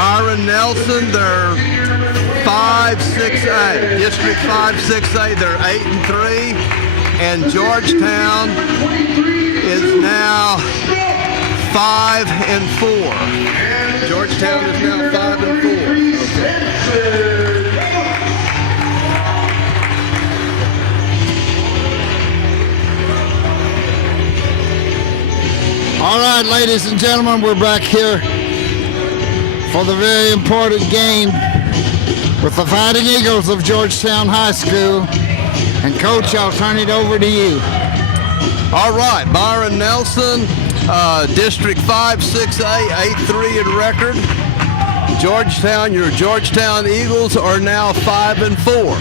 Byron Nelson, they're 5-6-8. District 5-6-8, they're 8-3. And Georgetown is now 5-4. Georgetown is now 5-4. All right, ladies and gentlemen, we're back here for the very important game with the Fighting Eagles of Georgetown High School. And Coach, I'll turn it over to you. All right, Byron Nelson, District 5-6-8, 8-3 in record. Georgetown, your Georgetown Eagles are now 5-4.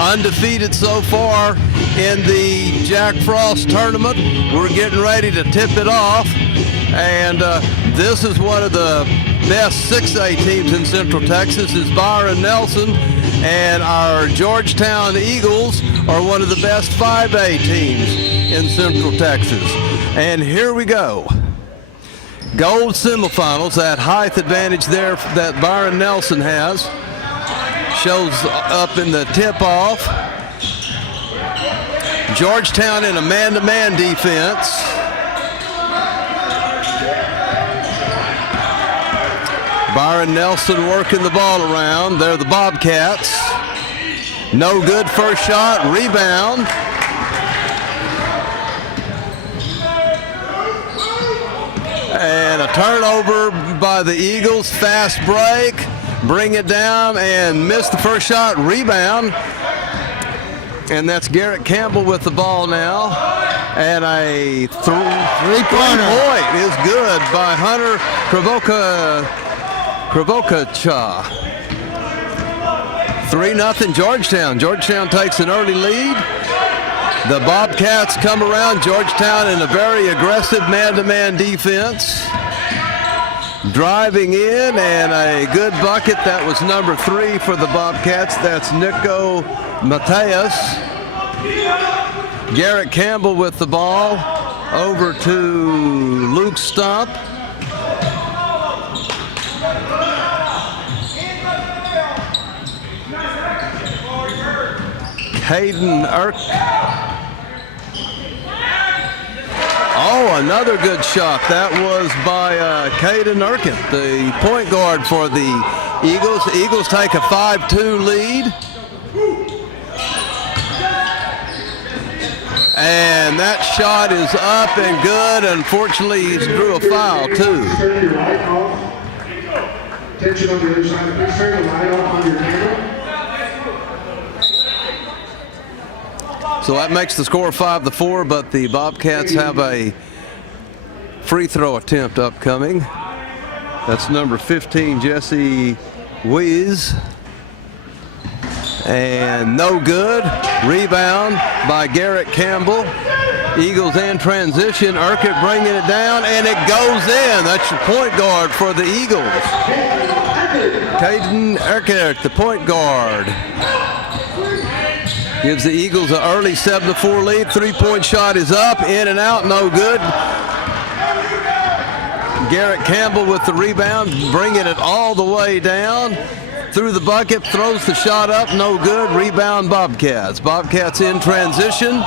Undefeated so far in the Jack Frost tournament. We're getting ready to tip it off. And this is one of the best 6A teams in Central Texas is Byron Nelson. And our Georgetown Eagles are one of the best 5A teams in Central Texas. And here we go. Gold semifinals, that height advantage there that Byron Nelson has, shows up in the tip-off. Georgetown in a man-to-man defense. Byron Nelson working the ball around. They're the Bobcats. No good first shot, rebound. And a turnover by the Eagles, fast break, bring it down and miss the first shot, rebound. And that's Garrett Campbell with the ball now. And a three-pointer is good by Hunter Kravokacha. 3-0 Georgetown. Georgetown takes an early lead. The Bobcats come around. Georgetown in a very aggressive man-to-man defense. Driving in and a good bucket. That was number 3 for the Bobcats. That's Nico Mateus. Garrett Campbell with the ball. Over to Luke Stump. Hayden Oh, another good shot. That was by Caden Urquhart, the point guard for the Eagles. The Eagles take a 5-2 lead. And that shot is up and good. Unfortunately, he drew a foul, too. Attention on the other side. Please turn the light off on your camera. So that makes the score 5-4, but the Bobcats have a free throw attempt upcoming. That's number 15, Jesse Weiss. And no good. Rebound by Garrett Campbell. Eagles in transition. Urquhart bringing it down, and it goes in. That's your point guard for the Eagles. Caden Urquhart, the point guard. Gives the Eagles an early 7-4 lead. Three-point shot is up, in and out, no good. Garrett Campbell with the rebound, bringing it all the way down. Through the bucket, throws the shot up, no good. Rebound Bobcats. Bobcats in transition.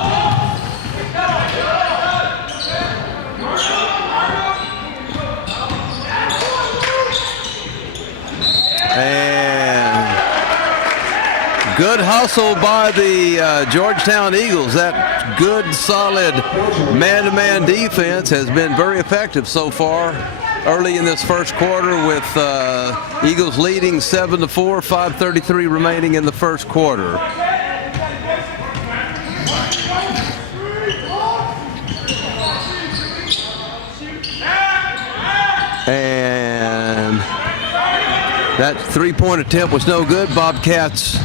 And good hustle by the Georgetown Eagles. That good, solid man-to-man defense has been very effective so far early in this first quarter, with Eagles leading 7-4, 5:33 remaining in the first quarter. And that three-point attempt was no good. Bobcats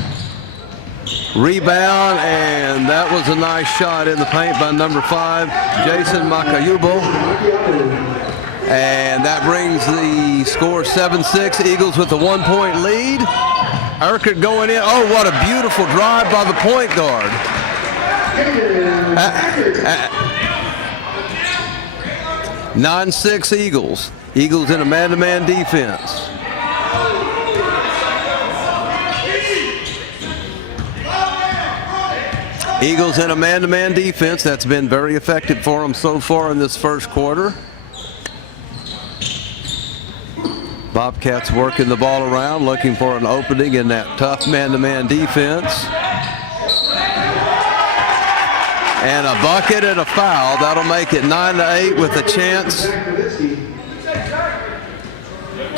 rebound, and that was a nice shot in the paint by number 5, Jason Makayubo. And that brings the score 7-6. Eagles with a 1-point lead. Urquhart going in. Oh, what a beautiful drive by the point guard. 9-6 Eagles. Eagles in a man-to-man defense. Eagles in a man-to-man defense. That's been very effective for them so far in this first quarter. Bobcats working the ball around, looking for an opening in that tough man-to-man defense. And a bucket and a foul. That'll make it 9-8 with a chance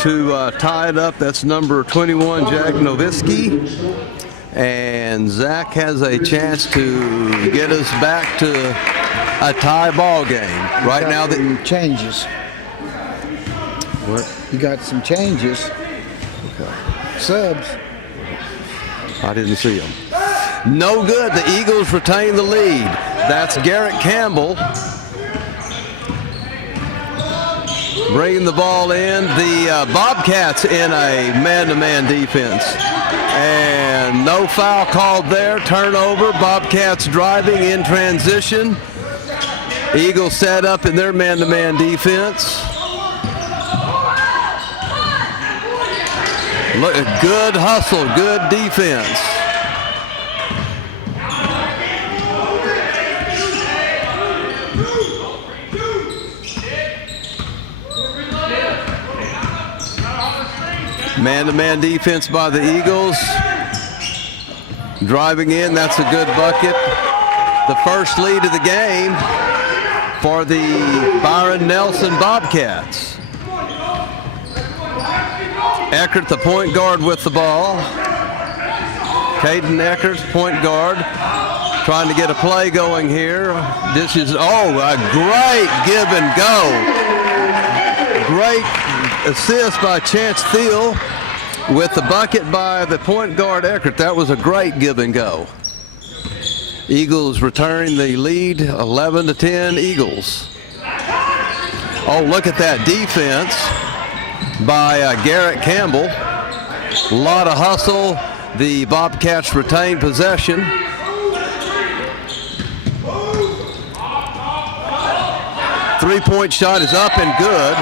to tie it up. That's number 21, Jack Nowitzki. And Zach has a chance to get us back to a tie ball game. Right now, the changes. What? You got some changes. Okay. Subs. I didn't see them. No good. The Eagles retain the lead. That's Garrett Campbell bringing the ball in. The Bobcats in a man-to-man defense. And no foul called there. Turnover. Bobcats driving in transition. Eagles set up in their man-to-man defense. Look, good hustle, good defense. Man-to-man defense by the Eagles. Driving in, that's a good bucket. The first lead of the game for the Bryon Nelson Bobcats. Eckert, the point guard, with the ball. Caden Eckert, point guard, trying to get a play going here. This is, a great give and go. Great assist by Chance Thiel with the bucket by the point guard Eckert. That was a great give and go. Eagles return the lead, 11-10 Eagles. Oh, look at that defense by Garrett Campbell. A lot of hustle. The Bobcats retain possession. Three-point shot is up and good.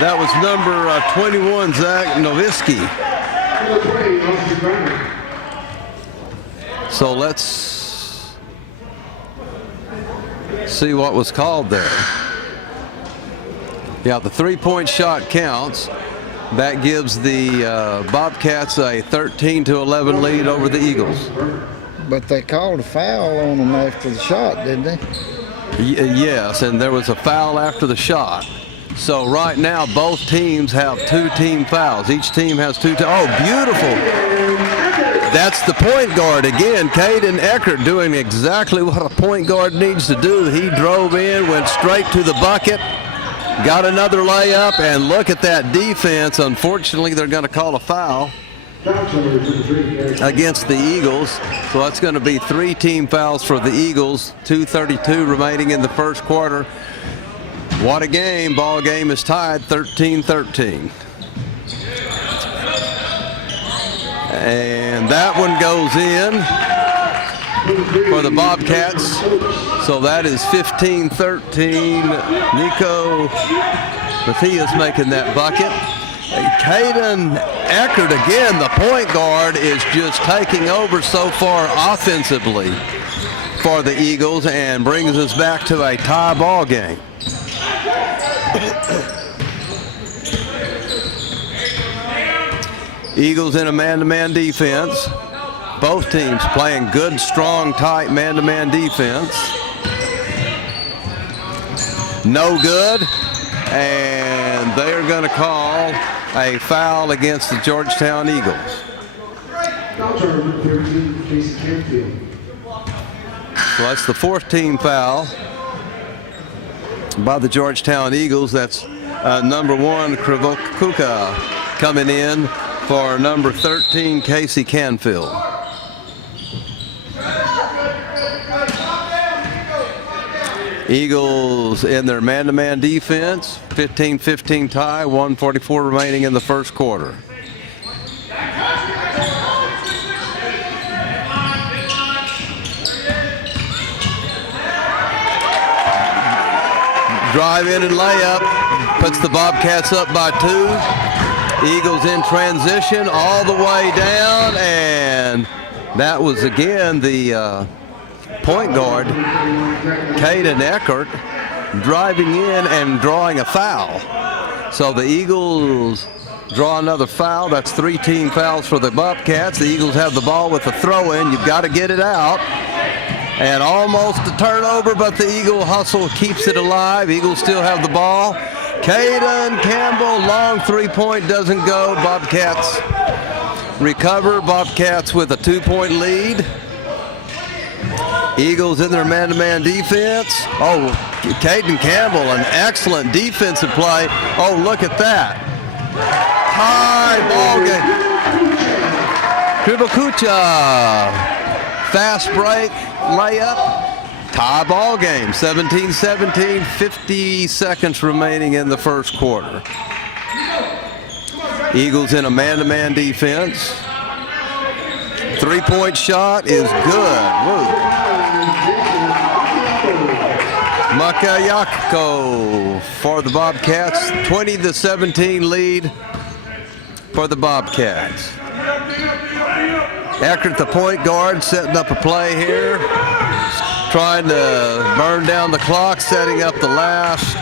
That was number 21, Zach Nowitzki. So let's see what was called there. Yeah, the three-point shot counts. That gives the Bobcats a 13-11 lead over the Eagles. But they called a foul on them after the shot, didn't they? Yes, and there was a foul after the shot. So right now, both teams have two team fouls. Each team has two. Oh, beautiful. That's the point guard again. Caden Eckert doing exactly what a point guard needs to do. He drove in, went straight to the bucket, got another layup, and look at that defense. Unfortunately, they're going to call a foul against the Eagles. So that's going to be 3 team fouls for the Eagles. 2:32 remaining in the first quarter. What a game. Ball game is tied 13-13. And that one goes in for the Bobcats. So that is 15-13. Nico Matthias making that bucket. Caden Eckert again, the point guard, is just taking over so far offensively for the Eagles and brings us back to a tie ball game. Eagles in a man-to-man defense. Both teams playing good, strong, tight man-to-man defense. No good. And they are going to call a foul against the Georgetown Eagles. So that's the 4th team foul by the Georgetown Eagles. That's number 1, Krivokuka, coming in for number 13, Casey Canfield. Eagles in their man-to-man defense, 15-15 tie, 1:44 remaining in the first quarter. Drive in and layup, puts the Bobcats up by 2. Eagles in transition all the way down, and that was again the point guard, Caden Eckert, driving in and drawing a foul. So the Eagles draw another foul. That's 3 team fouls for the Bobcats. The Eagles have the ball with a throw-in. You've got to get it out. And almost a turnover, but the Eagle hustle keeps it alive. Eagles still have the ball. Caden Campbell, long 3-point, doesn't go. Bobcats recover. Bobcats with a 2-point lead. Eagles in their man-to-man defense. Oh, Caden Campbell, an excellent defensive play. Oh, look at that. High ball game. Dribble Kucha. Fast break, layup. Tie ball game, 17-17, 50 seconds remaining in the first quarter. Eagles in a man-to-man defense. 3-point shot is good. Woo. Makayako for the Bobcats. 20-17 lead for the Bobcats. Eckert, the point guard, setting up a play here. Trying to burn down the clock, setting up the last,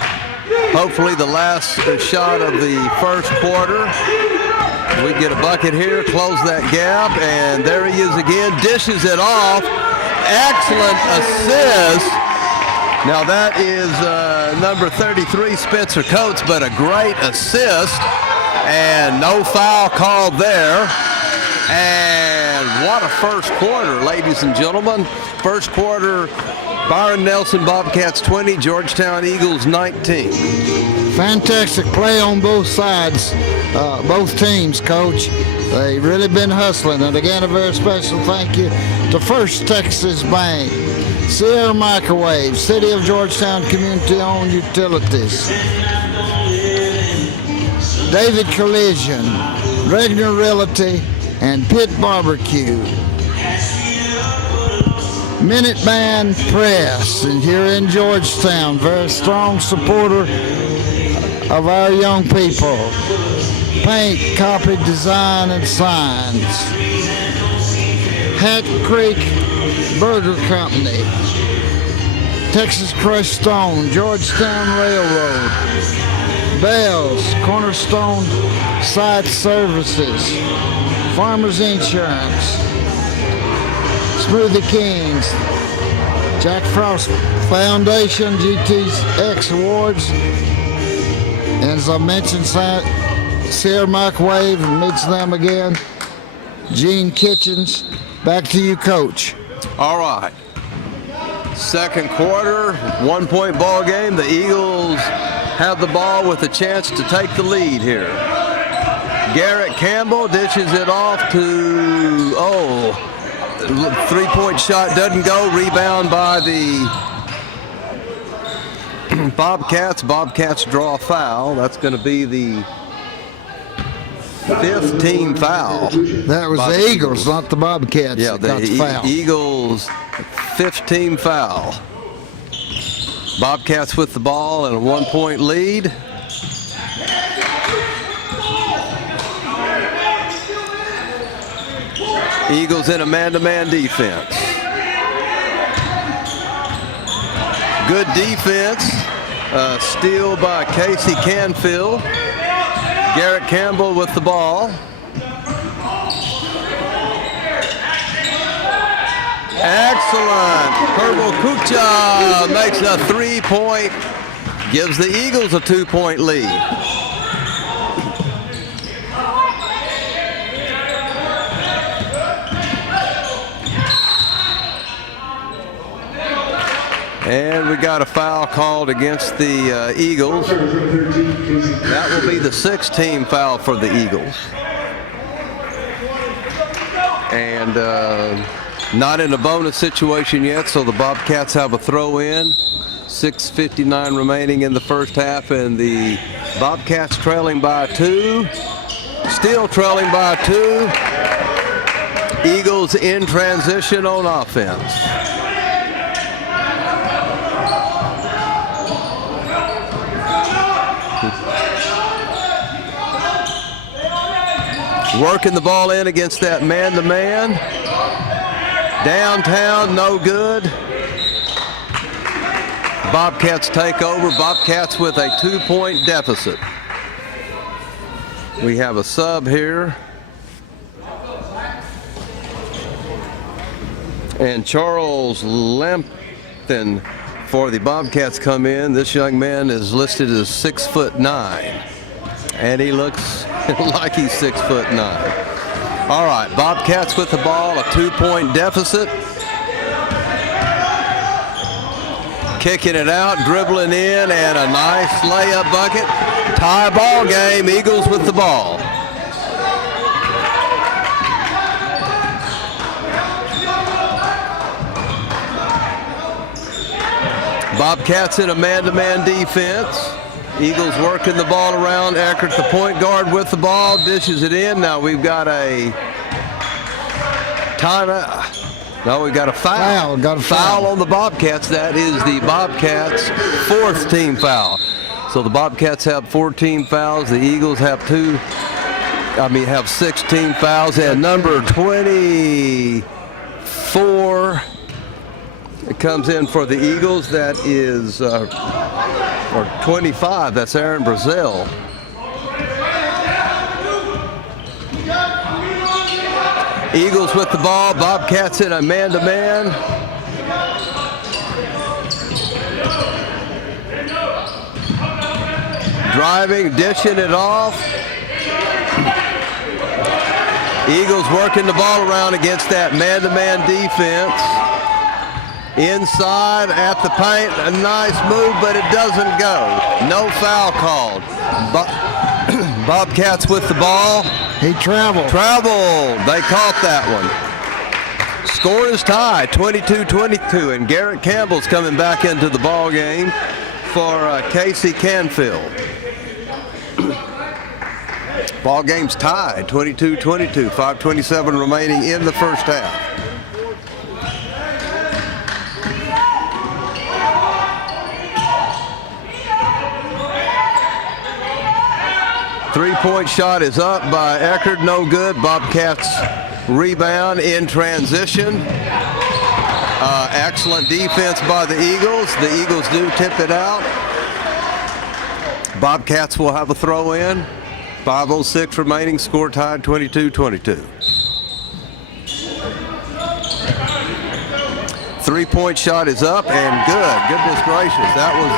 hopefully the last shot of the first quarter. We get a bucket here, close that gap, and there he is again, dishes it off. Excellent assist. Now that is number 33, Spencer Coates, but a great assist, and no foul called there. And what a first quarter, ladies and gentlemen. First quarter, Bryon Nelson Bobcats 20, Georgetown Eagles 19. Fantastic play on both sides, both teams, Coach. They've really been hustling. And again, a very special thank you to First Texas Bank, Sierra Microwave, City of Georgetown Community-Owned Utilities, David Collision, Regner Realty, and Pitt Barbecue. Minuteman Press, and here in Georgetown, very strong supporter of our young people. Paint, copy, design, and signs. Hat Creek Burger Company, Texas Crushed Stone, Georgetown Railroad, Bells, Cornerstone Site Services, Farmers Insurance, Smoothie Kings, Jack Frost Foundation, GTX Awards, and as I mentioned, Sierra Microwave, and mention them again, Gene Kitchens. Back to you, Coach. All right. Second quarter, 1-point ball game. The Eagles have the ball with a chance to take the lead here. Garrett Campbell dishes it off to, 3-point shot doesn't go. Rebound by the Bobcats. Bobcats draw a foul. That's going to be the 5th team foul. That was the Eagles, not the Bobcats. Yeah, that got the foul. Eagles 5th team foul. Bobcats with the ball and a 1-point lead. Eagles in a man-to-man defense. Good defense. Steal by Casey Canfield. Garrett Campbell with the ball. Excellent. Herbal Kucha makes a 3-point, gives the Eagles a 2-point lead. And we got a foul called against the Eagles. That will be the 6th team foul for the Eagles. And not in a bonus situation yet, so the Bobcats have a throw-in. 6:59 remaining in the first half, and the Bobcats trailing by 2. Still trailing by 2. Eagles in transition on offense. Working the ball in against that man-to-man. Downtown, no good. Bobcats take over. Bobcats with a 2-point deficit. We have a sub here. And Charles Lampton for the Bobcats come in. This young man is listed as 6'9", and he looks like he's 6'9". All right, Bobcats with the ball, a 2-point deficit. Kicking it out, dribbling in, and a nice layup bucket. Tie ball game, Eagles with the ball. Bobcats in a man-to-man defense. Eagles working the ball around. Eckert, the point guard, with the ball, dishes it in. Now we've got a timeout. No, we've got a foul. Foul on the Bobcats. That is the Bobcats' 4th team foul. So the Bobcats have 14 fouls. The Eagles have 16 fouls. And number 24 comes in for the Eagles. That is, or 25. That's Aaron Brazil. Eagles with the ball. Bobcats in a man-to-man. Driving, dishing it off. Eagles working the ball around against that man-to-man defense. Inside at the paint, a nice move, but it doesn't go. No foul called. Bobcats with the ball. He traveled. They caught that one. Score is tied, 22-22, and Garrett Campbell's coming back into the ball game for Casey Canfield. Ball game's tied, 22-22, 5:27 remaining in the first half. Three-point shot is up by Eckert, no good. Bobcats rebound in transition. Excellent defense by the Eagles. The Eagles do tip it out. Bobcats will have a throw in. 5:06 remaining, score tied 22-22. Three-point shot is up and good. Goodness gracious, that was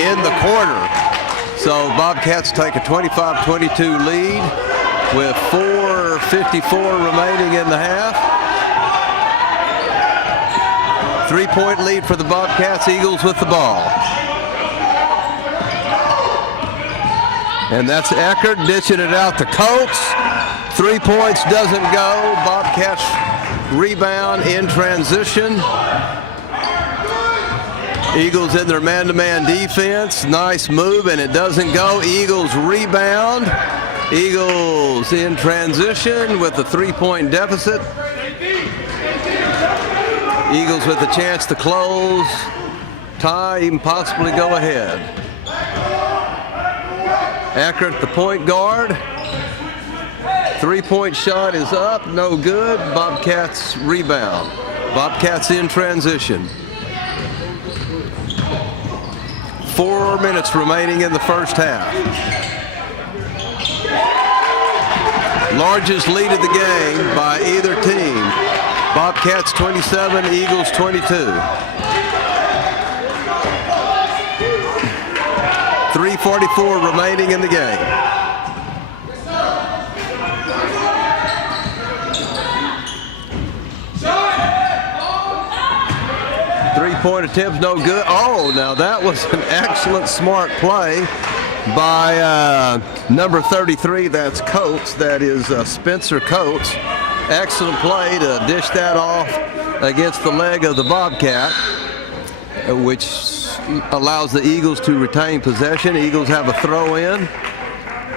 in the corner. So Bobcats take a 25-22 lead with 4:54 remaining in the half. 3-point lead for the Bobcats. Eagles with the ball. And that's Eckert dishing it out to Coates. 3 points doesn't go. Bobcats rebound in transition. Eagles in their man-to-man defense. Nice move, and it doesn't go. Eagles rebound. Eagles in transition with a 3-point deficit. Eagles with a chance to close, tie, even possibly go ahead. Eckert, the point guard. 3-point shot is up, no good. Bobcats rebound. Bobcats in transition. 4 minutes remaining in the first half. Largest lead of the game by either team. Bobcats 27, Eagles 22. 3:44 remaining in the game. Three-point attempt, no good. Oh, now that was an excellent, smart play by number 33. That's Coates. That is Spencer Coates. Excellent play to dish that off against the leg of the Bobcat, which allows the Eagles to retain possession. Eagles have a throw-in.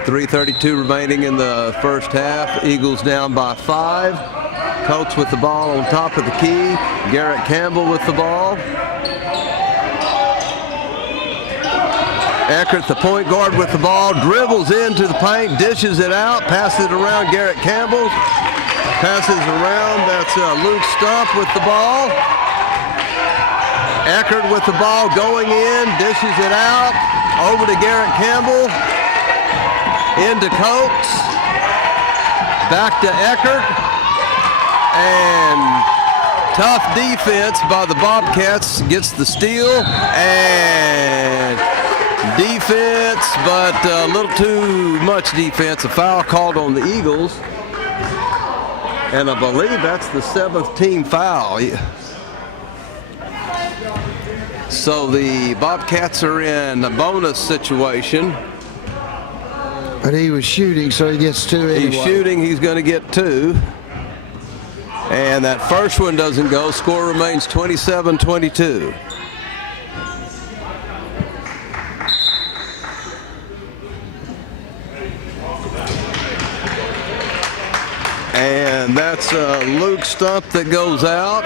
3:32 remaining in the first half. Eagles down by 5. Coates with the ball on top of the key. Garrett Campbell with the ball. Eckert, the point guard with the ball, dribbles into the paint, dishes it out, passes it around. Garrett Campbell passes around. That's Luke Stump with the ball. Eckert with the ball going in, dishes it out, over to Garrett Campbell, into Coates, back to Eckert, and tough defense by the Bobcats, gets the steal, and defense, but a little too much defense. A foul called on the Eagles, and I believe that's the 7th team foul. So the Bobcats are in a bonus situation. But he was shooting, so he gets 2 anyway. He's shooting, he's going to get 2. And that first one doesn't go. Score remains 27-22. And that's Luke Stump that goes out.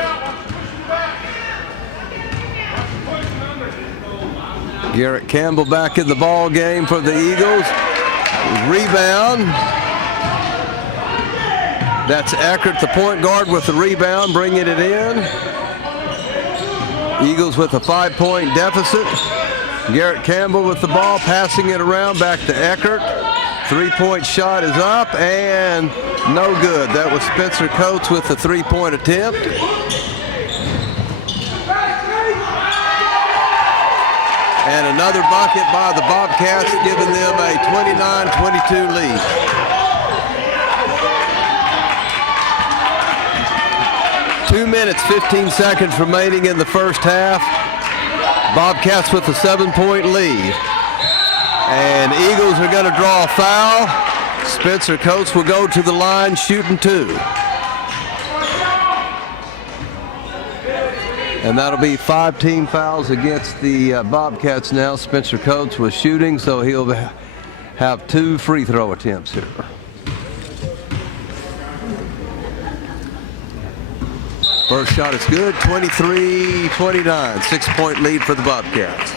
Garrett Campbell back in the ball game for the Eagles. Rebound. That's Eckert, the point guard, with the rebound, bringing it in. Eagles with a 5-point deficit. Garrett Campbell with the ball, passing it around, back to Eckert. 3-point shot is up and no good. That was Spencer Coates with the 3-point attempt. And another bucket by the Bobcats, giving them a 29-22 lead. Two minutes, 15 seconds remaining in the first half. Bobcats with a 7-point lead. And Eagles are going to draw a foul. Spencer Coates will go to the line shooting 2. And that'll be 5 team fouls against the Bobcats now. Spencer Coates was shooting, so he'll have 2 free throw attempts here. First shot is good, 23-29, 6-point lead for the Bobcats.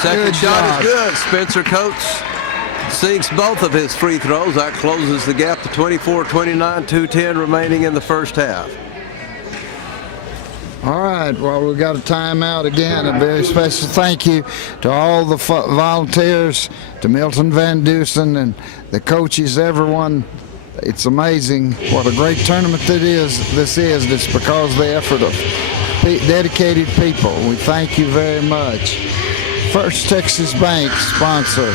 Second shot is good. Spencer Coates sinks both of his free throws. That closes the gap to 24-29, 2:10 remaining in the first half. All right, well, we've got a timeout again. A very special thank you to all the volunteers, to Milton Van Dusen and the coaches, everyone. It's amazing what a great tournament this is. It's because of the effort of dedicated people. We thank you very much. First Texas Bank sponsor,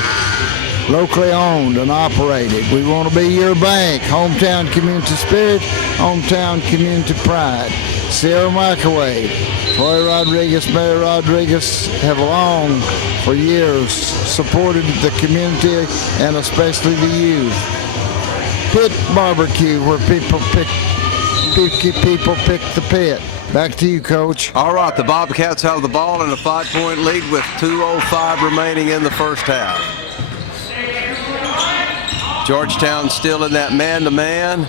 locally owned and operated. We want to be your bank. Hometown community spirit, hometown community pride. Sierra Microwave, Troy Rodriguez, Mary Rodriguez have long, for years, supported the community and especially the youth. Pit Barbecue, where people pick the pit. Back to you, Coach. All right, the Bobcats have the ball in a 5-point lead with 2:05 remaining in the first half. Georgetown still in that man-to-man,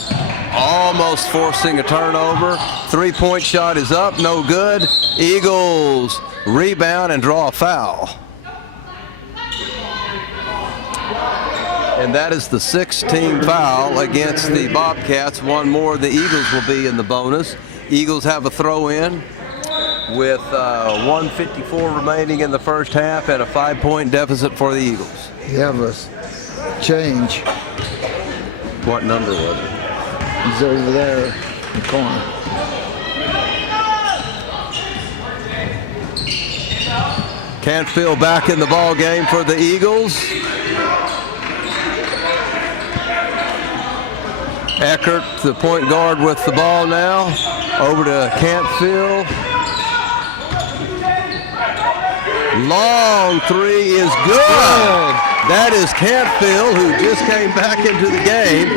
almost forcing a turnover. 3-point shot is up, no good. Eagles rebound and draw a foul. And that is the 6th team foul against the Bobcats. One more, the Eagles will be in the bonus. Eagles have a throw-in with 1:54 remaining in the first half and a 5-point deficit for the Eagles. You have a change. What number was it? He's over there in the corner. Cantfield back in the ball game for the Eagles. Eckert, the point guard, with the ball now. Over to Cantfield. Long 3 is good. That is Cantfield, who just came back into the game.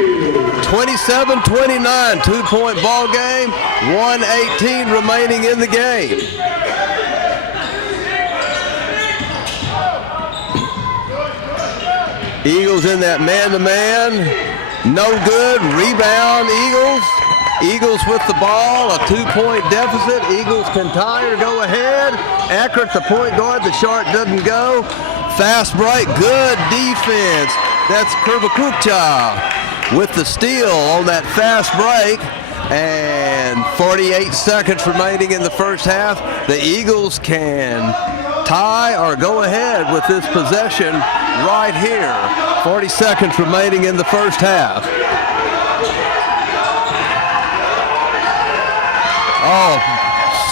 27-29, 2-point ball game. 1:18 remaining in the game. Eagles in that man-to-man. No good. Rebound, Eagles. Eagles with the ball, a 2-point deficit. Eagles can tie or go ahead. Eckert, the point guard, the shot doesn't go. Fast break, good defense. That's Kurbakucha with the steal on that fast break. And 48 seconds remaining in the first half. The Eagles can tie or go ahead with this possession right here. 40 seconds remaining in the first half. Oh,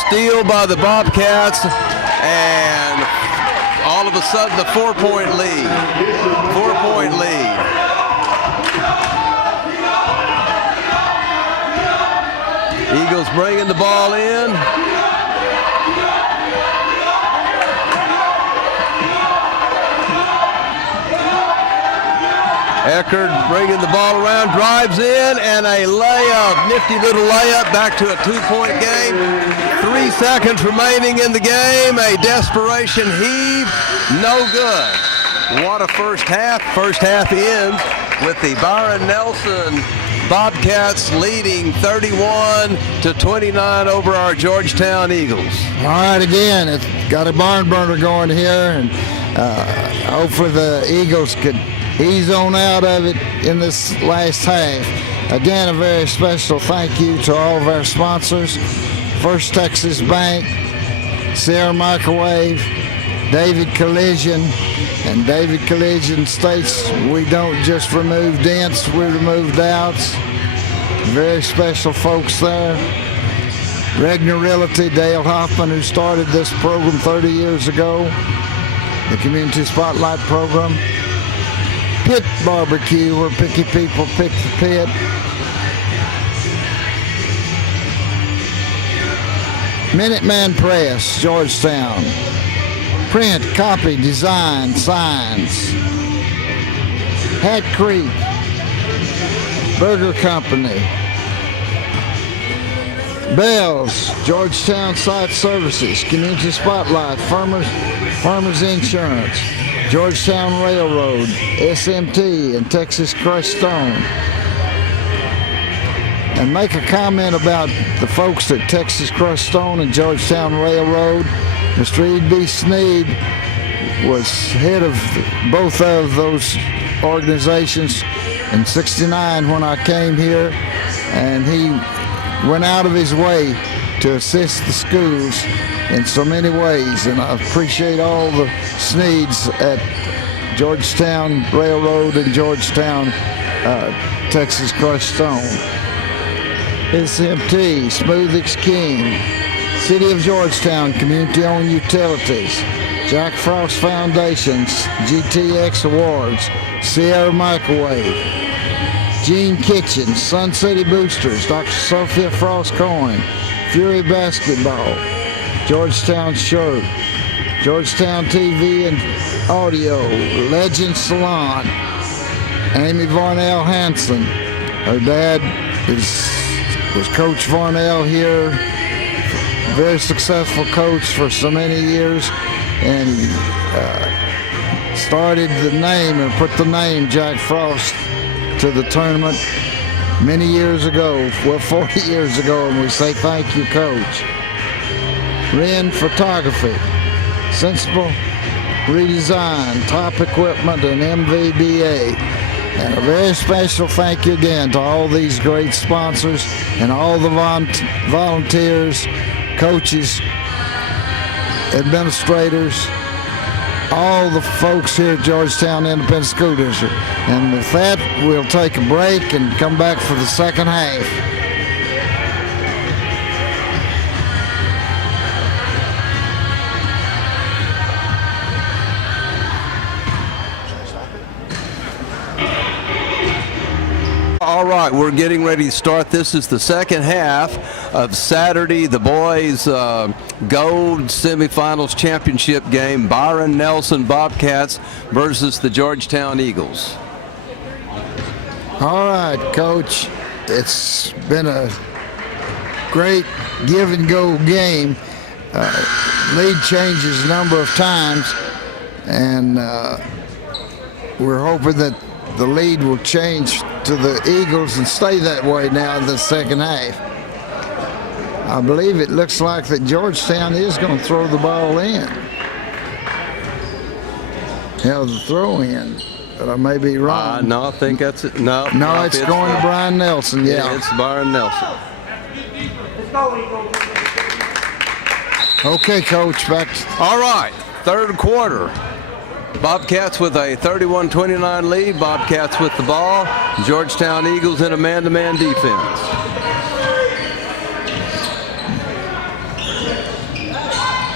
steal by the Bobcats, and all of a sudden the 4-point lead. 4-point lead. Eagles bringing the ball in. Eckert bringing the ball around, drives in, and a layup, nifty little layup, back to a 2-point game. 3 seconds remaining in the game, a desperation heave, no good. What a first half. First half ends with the Bryon Nelson Bobcats leading 31-29 over our Georgetown Eagles. All right, again, it's got a barn burner going here, and hopefully the Eagles could ease on out of it in this last half. Again, a very special thank you to all of our sponsors: First Texas Bank, Sierra Microwave, David Collision. And David Collision states we don't just remove dents, we remove doubts. Very special folks there. Regner Realty, Dale Hoffman, who started this program 30 years ago, the Community Spotlight program. Pit Barbecue, where picky people pick the pit. Minuteman Press, Georgetown. Print, copy, design, signs. Hat Creek Burger Company. Bells, Georgetown Site Services, Community Spotlight, Farmers Insurance, Georgetown Railroad, SMT, and Texas Crushed Stone. And make a comment about the folks at Texas Crushed Stone and Georgetown Railroad. Mr. E.B. Sneed was head of both of those organizations in '69 when I came here, and he went out of his way to assist the schools in so many ways, and I appreciate all the Sneeds at Georgetown Railroad and Georgetown Texas Crushed Stone. SMT, Smoothix King, City of Georgetown Community-Owned Utilities, Jack Frost Foundations, GTX Awards, Sierra Microwave, Gene Kitchen, Sun City Boosters, Dr. Sophia Frost Cohen, Fury Basketball, Georgetown Shirt, Georgetown TV and Audio, Legend Salon, Amy Varnell Hansen. Her dad was Coach Varnell here, very successful coach for so many years, and started the name and put the name Jack Frost to the tournament many years ago, well 40 years ago, and we say thank you, Coach. Wren Photography, Sensible Redesign, Top Equipment, and MVDA. And a very special thank you again to all these great sponsors and all the volunteers, coaches, administrators, all the folks here at Georgetown Independent School District. And with that, we'll take a break and come back for the second half. All right, we're getting ready to start. This is the second half of Saturday, the boys' gold semifinals championship game, Bryon Nelson Bobcats versus the Georgetown Eagles. All right, Coach. It's been a great give-and-go game. Lead changes a number of times, and we're hoping that the lead will change to the Eagles and stay that way now in the second half. I believe it looks like that Georgetown is going to throw the ball in. The throw in, but I may be wrong. No, I think that's it. No, it's going to Bryon Nelson. Yeah, it's Bryon Nelson. Okay, Coach, back. All right, third quarter. Bobcats with a 31-29 lead. Bobcats with the ball. Georgetown Eagles in a man-to-man defense.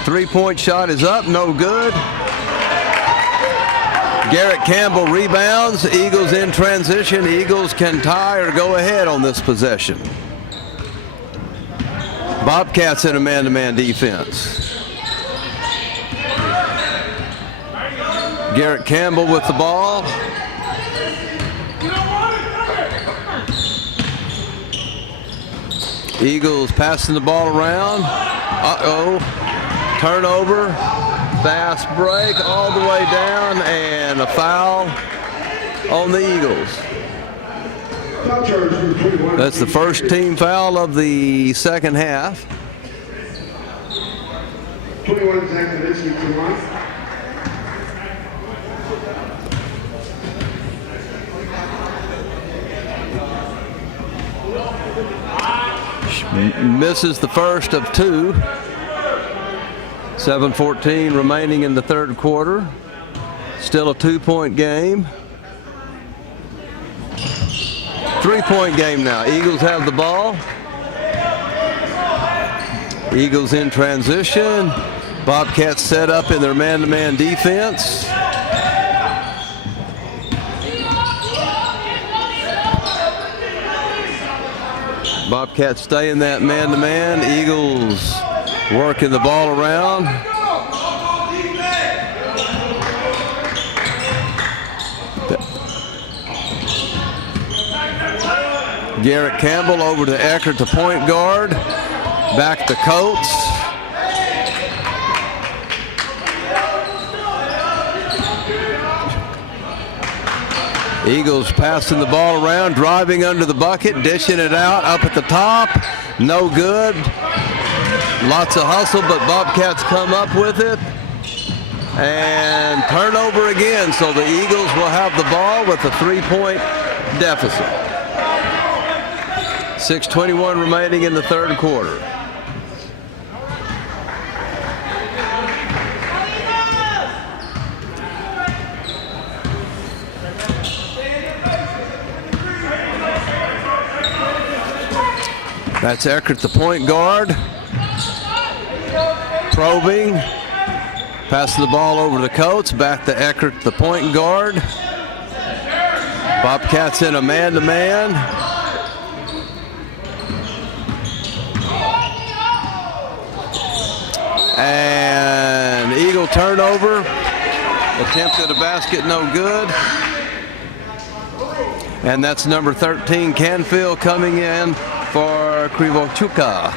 Three-point shot is up, no good. Garrett Campbell rebounds. Eagles in transition. Eagles can tie or go ahead on this possession. Bobcats in a man-to-man defense. Garrett Campbell with the ball. Eagles passing the ball around. Turnover. Fast break all the way down, and a foul on the Eagles. That's the first team foul of the second half. 21 seconds to one. Misses the first of two. 7:14 remaining in the third quarter. Still a 2-point game. 3-point game now. Eagles have the ball. Eagles in transition. Bobcats set up in their man-to-man defense. Bobcats stay in that man-to-man. Eagles working the ball around. Garrett Campbell over to Eckert, the point guard. Back to Coates. Eagles passing the ball around, driving under the bucket, dishing it out up at the top. No good. Lots of hustle, but Bobcats come up with it. And turnover again, so the Eagles will have the ball with a 3-point deficit. 6:21 remaining in the third quarter. That's Eckert, the point guard. Probing. Passing the ball over to Coates. Back to Eckert, the point guard. Bobcats in a man-to-man. And Eagle turnover. Attempt at a basket, no good. And that's number 13, Canfield, coming in for Krivochuka,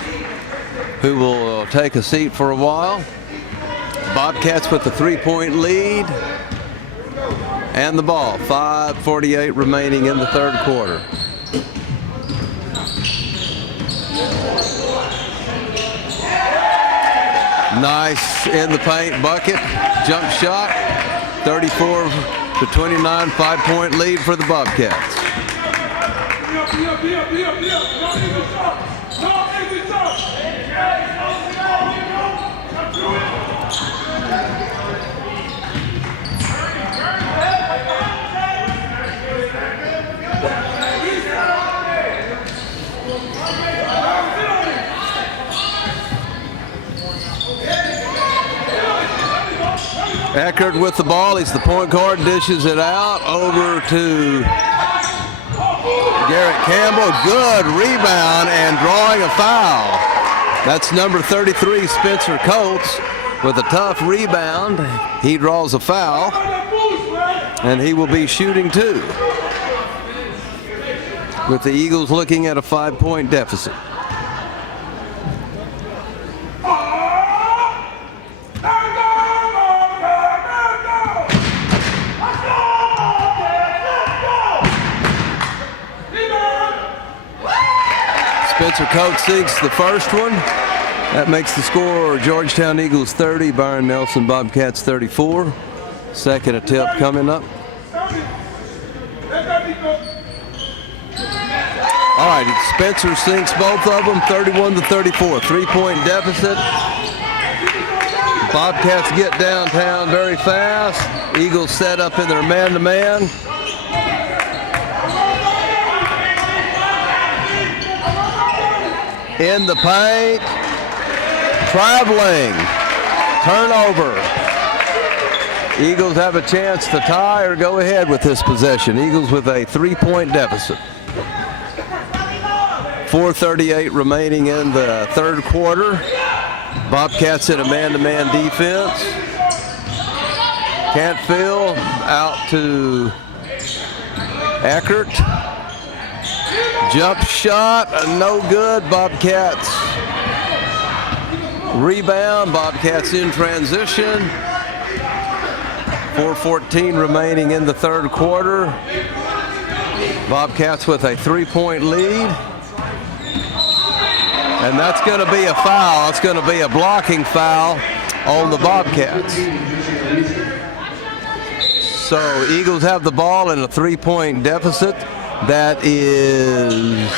who will take a seat for a while. Bobcats with the 3-point lead and the ball. 5:48 remaining in the third quarter. Nice in the paint bucket, jump shot. 34-29, 5-point lead for the Bobcats. Eckert with the ball. He's the point guard. Dishes it out over to Garrett Campbell. Good rebound and drawing a foul. That's number 33, Spencer Coates, with a tough rebound. He draws a foul, and he will be shooting two, with the Eagles looking at a 5-point deficit. Spencer Coates sinks the first one. That makes the score Georgetown Eagles 30, Bryon Nelson Bobcats 34. Second attempt coming up. All right, Spencer sinks both of them, 31-34. 3-point deficit. Bobcats get downtown very fast. Eagles set up in their man-to-man. In the paint. Traveling. Turnover. Eagles have a chance to tie or go ahead with this possession. Eagles with a 3-point deficit. 4:38 remaining in the third quarter. Bobcats in a man-to-man defense. Cantfield out to Eckert. Jump shot, no good. Bobcats rebound. Bobcats in transition. 4:14 remaining in the third quarter. Bobcats with a 3-point lead. And that's going to be a foul. It's going to be a blocking foul on the Bobcats. So Eagles have the ball in a 3-point deficit. That is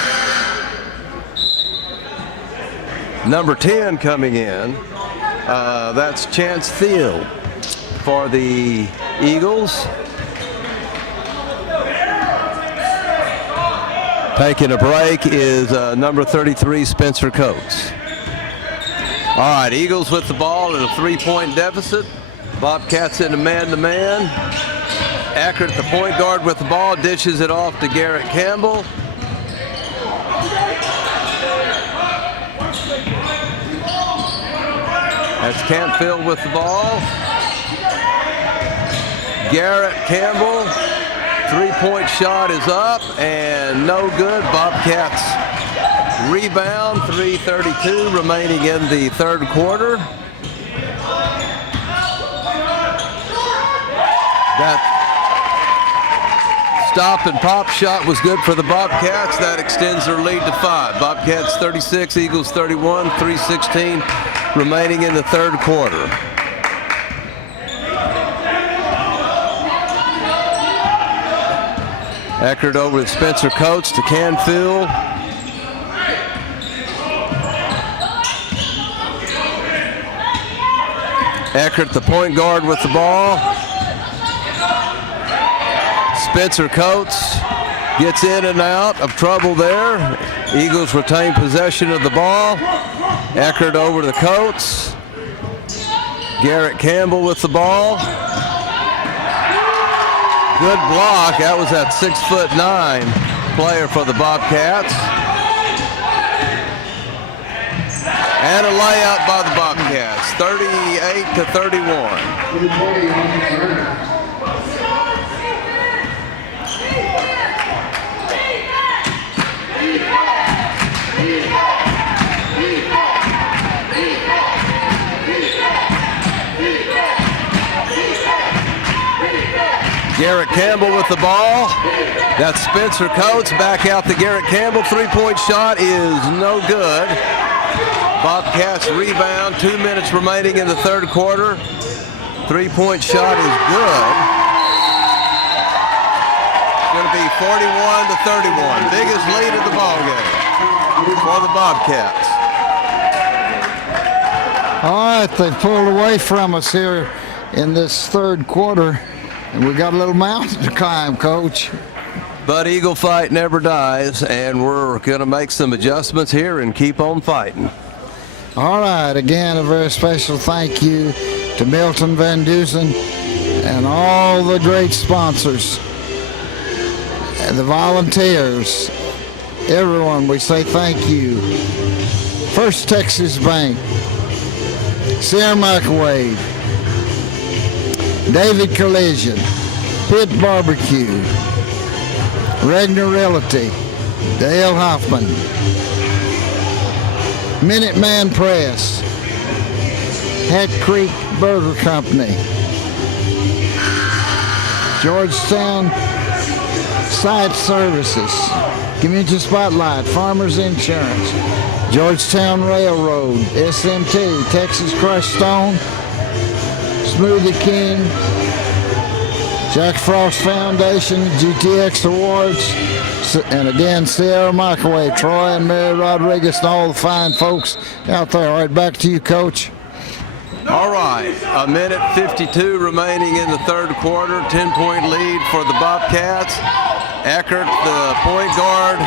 number 10 coming in. That's Chance Thiel for the Eagles. Taking a break is number 33, Spencer Coates. All right, Eagles with the ball in a 3-point deficit. Bobcats in a man-to-man. Eckert, the point guard, with the ball, dishes it off to Garrett Campbell. That's Cantfield with the ball. Garrett Campbell. 3-point shot is up and no good. Bobcats rebound. 3:32 remaining in the third quarter. That stop and pop shot was good for the Bobcats. That extends their lead to 5. Bobcats 36, Eagles 31. 3:16 remaining in the third quarter. Eckert over to Spencer Coates to Canfield. Eckert, the point guard, with the ball. Spencer Coates gets in and out of trouble there. Eagles retain possession of the ball. Eckert over to Coates. Garrett Campbell with the ball. Good block. That was that 6'9" player for the Bobcats. And a layup by the Bobcats, 38-31. Garrett Campbell with the ball. That's Spencer Coates. Back out to Garrett Campbell. 3-point shot is no good. Bobcats rebound. 2 minutes remaining in the third quarter. 3-point shot is good. It's going to be 41-31. Biggest lead of the ball game for the Bobcats. All right, they pulled away from us here in this third quarter. And we got a little mountain to climb, Coach. But Eagle fight never dies, and we're going to make some adjustments here and keep on fighting. All right, again, a very special thank you to Milton Van Dusen and all the great sponsors, and the volunteers, everyone, we say thank you. First Texas Bank, Sierra Microwave, David Collision, Pitt Barbecue, Regner Realty, Dale Hoffman, Minuteman Press, Hat Creek Burger Company, Georgetown Site Services, Community Spotlight, Farmers Insurance, Georgetown Railroad, SMT, Texas Crushed Stone, Smoothie King, Jack Frost Foundation, GTX Awards, and again, Sierra Microwave, Troy and Mary Rodriguez, and all the fine folks out there. All right, back to you, Coach. All right, a minute 52 remaining in the third quarter. 10-point lead for the Bobcats. Eckert, the point guard,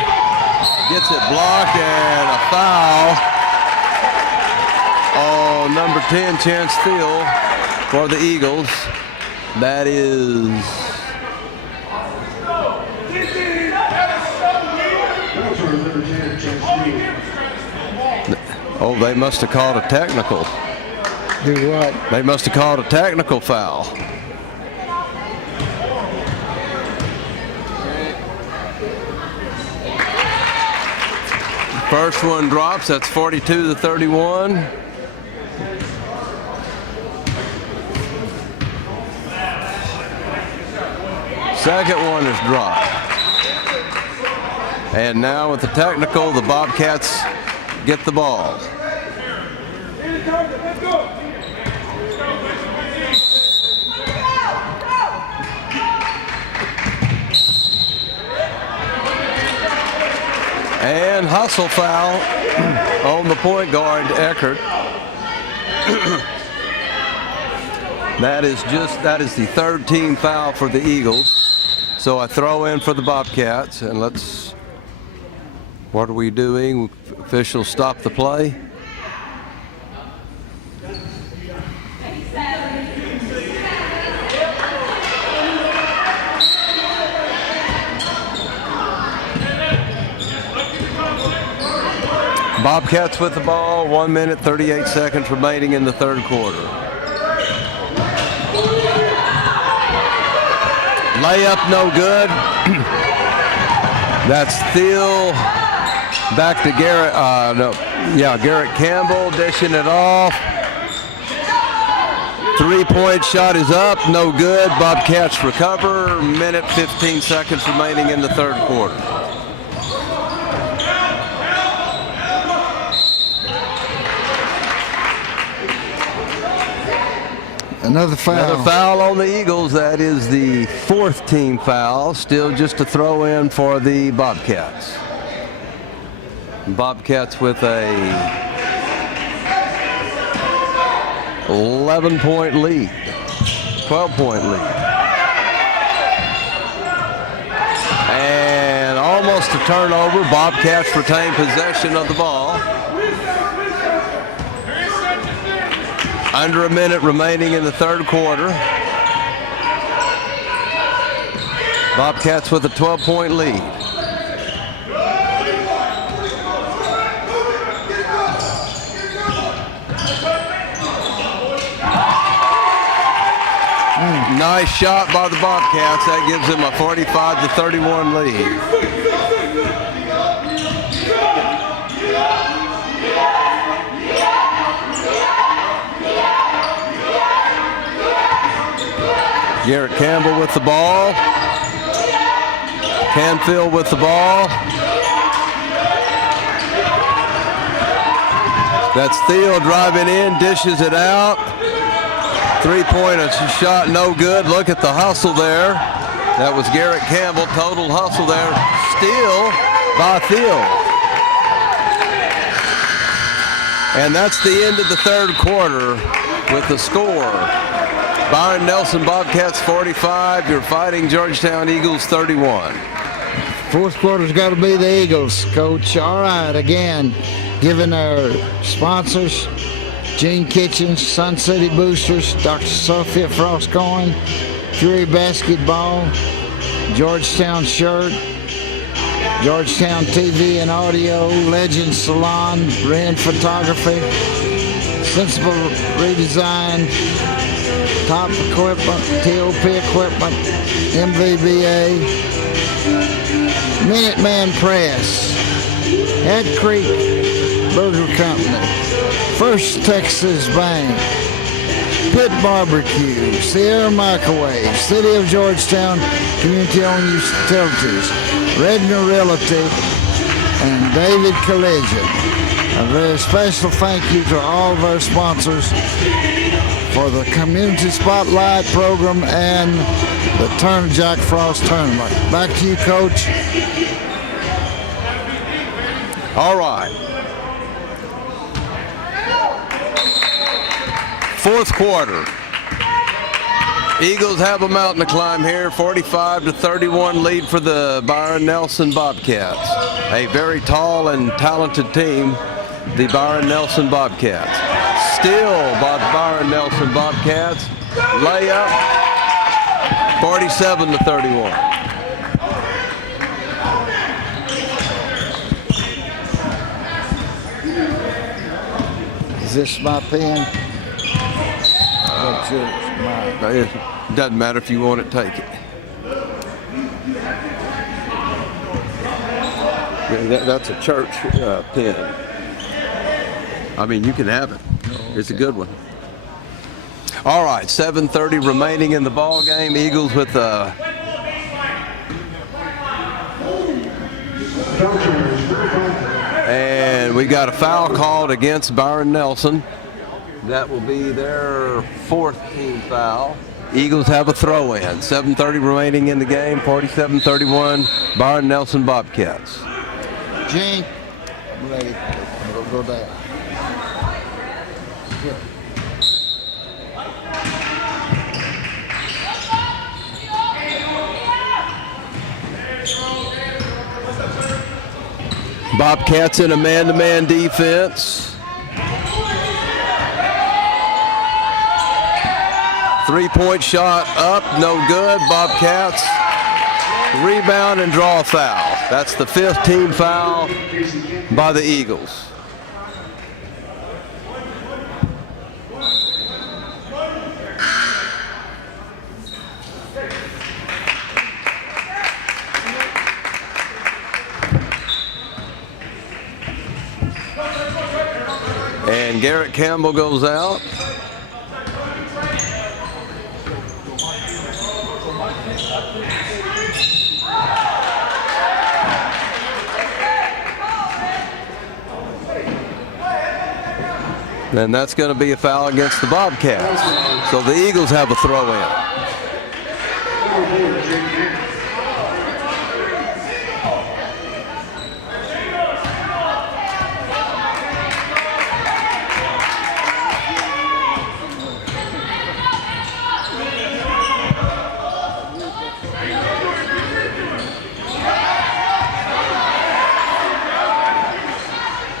gets it blocked, and a foul on number 10, Chance Thiel, for the Eagles. That is they must have called a technical. Do what? They must have called a technical foul. First one drops. That's 42-31. Second one is dropped. And now with the technical, the Bobcats get the ball. And hustle foul on the point guard, Eckert. That is the third team foul for the Eagles. So I throw in for the Bobcats, and what are we doing? Officials stop the play. Bobcats with the ball, 1 minute, 38 seconds remaining in the third quarter. Layup no good. That's Thiel. Back to Garrett. Garrett Campbell dishing it off. 3-point shot is up, no good. Bobcats recover. Minute, 15 seconds remaining in the third quarter. Another foul. Another foul on the Eagles. That is the fourth team foul. Still just a throw in for the Bobcats. Bobcats with a 11-point lead. 12-point lead. And almost a turnover. Bobcats retain possession of the ball. Under a minute remaining in the third quarter. Bobcats with a 12-point lead. Nice shot by the Bobcats. That gives them a 45-31 lead. Garrett Campbell with the ball. Canfield with the ball. That's Thiel driving in, dishes it out. Three-point shot, no good. Look at the hustle there. That was Garrett Campbell, total hustle there. Steal by Thiel. And that's the end of the third quarter with the score. Bryon Nelson Bobcats 45, your Fighting Georgetown Eagles 31. Fourth quarter's got to be the Eagles, Coach. All right, again, giving our sponsors, Gene Kitchens, Sun City Boosters, Dr. Sophia Frostcoin, Fury Basketball, Georgetown Shirt, Georgetown TV and Audio, Legend Salon, Ren Photography, Sensible Redesign, Top Equipment, TOP Equipment, MVBA, Minuteman Press, Head Creek Burger Company, First Texas Bank, Pit Barbecue, Sierra Microwave, City of Georgetown Community-Owned Utilities, Redner Realty, and David Collision. A very special thank you to all of our sponsors for the Community Spotlight program and the Turn of Jack Frost tournament. Back to you, Coach. All right. Fourth quarter. Eagles have a mountain to climb here. 45-31 lead for the Bryon Nelson Bobcats. A very tall and talented team, the Bryon Nelson Bobcats. Still by the Bryon Nelson Bobcats. Layup, 47-31. Is this my pen? That's yours, mine. It doesn't matter if you want it, take it. That's a church pen. I mean, you can have it. It's a good one. All right, 7:30 remaining in the ball game. Eagles with and we got a foul called against Bryon Nelson. That will be their fourth team foul. Eagles have a throw-in. 7:30 remaining in the game. 47-31. Bryon Nelson Bobcats. Gene, I'm ready. We'll go there. Here. Bobcats in a man-to-man defense. Three-point shot up, no good. Bobcats rebound and draw a foul. That's the fifth team foul by the Eagles. And Garrett Campbell goes out. And that's going to be a foul against the Bobcats. So the Eagles have a throw-in.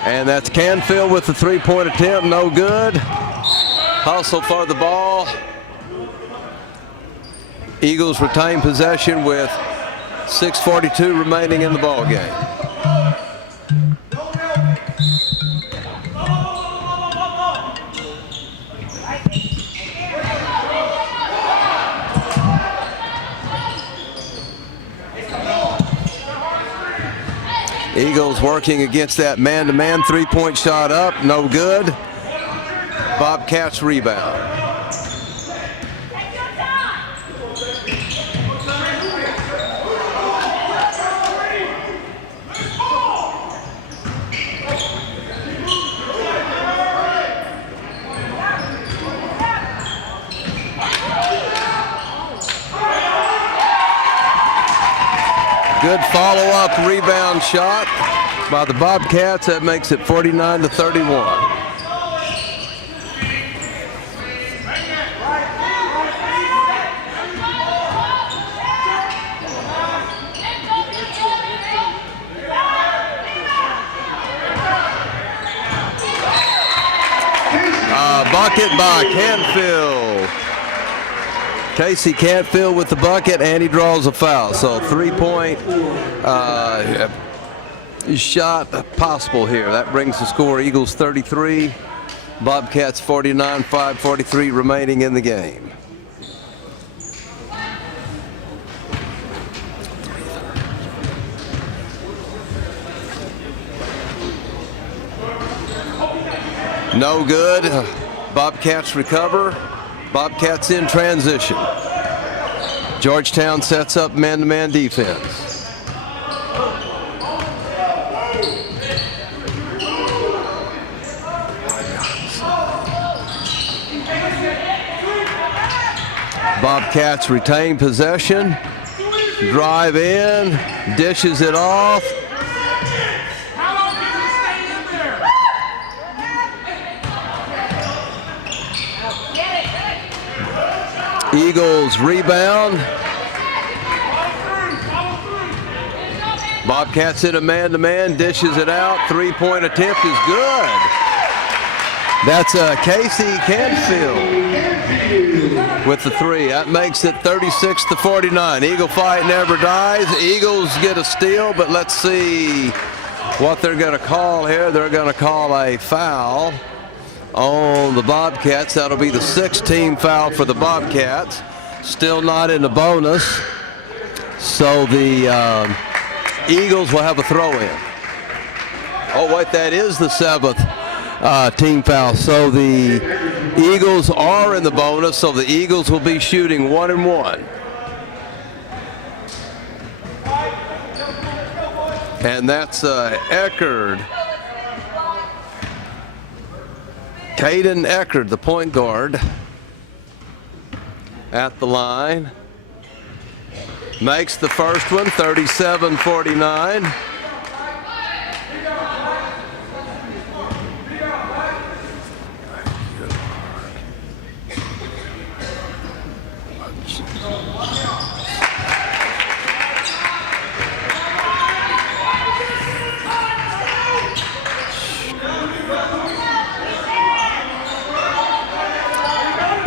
And that's Canfield with the three-point attempt, no good. Hustle for the ball. Eagles retain possession with 6:42 remaining in the ball game. Eagles working against that man-to-man. Three-point shot up, no good. Bobcats rebound. Good follow-up rebound shot by the Bobcats. That makes it 49-31. Bucket by Canfield. Casey Canfield with the bucket, and he draws a foul. So three-point shot possible here. That brings the score Eagles 33, Bobcats 49, 5:43 remaining in the game. No good. Bobcats recover. Bobcats in transition. Georgetown sets up man-to-man defense. Bobcats retain possession, drive in, dishes it off. Eagles rebound. Bobcats in a man-to-man, dishes it out. Three-point attempt is good. That's Casey Canfield with the three. That makes it 36-49. Eagle fight never dies. Eagles get a steal, but let's see what they're going to call here. They're going to call a foul on the Bobcats. That'll be the 6th team foul for the Bobcats. Still not in the bonus. So the Eagles will have a throw-in. Oh, wait, that is the 7th team foul. So the Eagles are in the bonus, so the Eagles will be shooting 1-1. And that's Eckerd. Caden Eckerd, the point guard, at the line. Makes the first one, 37-49.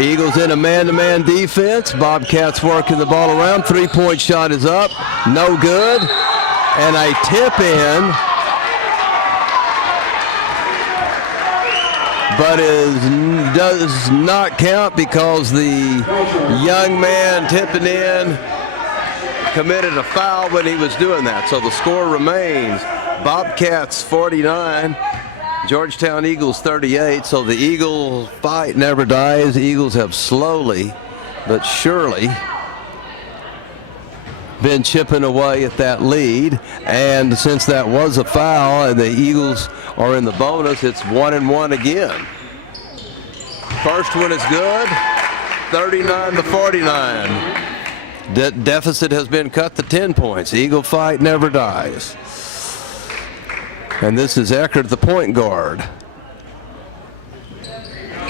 Eagles in a man-to-man defense. Bobcats working the ball around. Three-point shot is up. No good. And a tip in. But does not count because the young man tipping in committed a foul when he was doing that. So the score remains Bobcats 49. Georgetown Eagles 38, so the Eagle fight never dies. The Eagles have slowly but surely been chipping away at that lead, and since that was a foul and the Eagles are in the bonus, it's 1-1 again. First one is good, 39-49. Deficit has been cut to 10 points. Eagle fight never dies. And this is Eckerd, the point guard.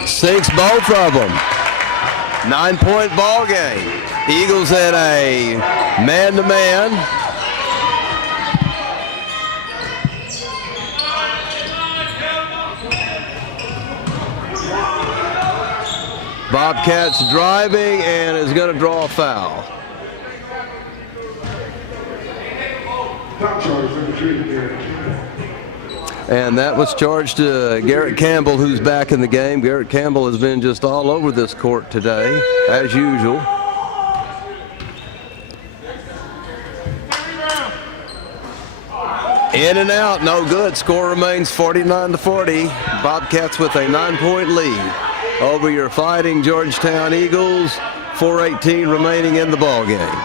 Sinks both of them. 9-point ball game. Eagles at a man-to-man. Bobcats driving and is going to draw a foul. Top charge, number 3 here. And that was charged to Garrett Campbell, who's back in the game. Garrett Campbell has been just all over this court today, as usual. In and out, no good. Score remains 49-40. Bobcats with a 9-point lead over your fighting Georgetown Eagles. 4:18 remaining in the ball game.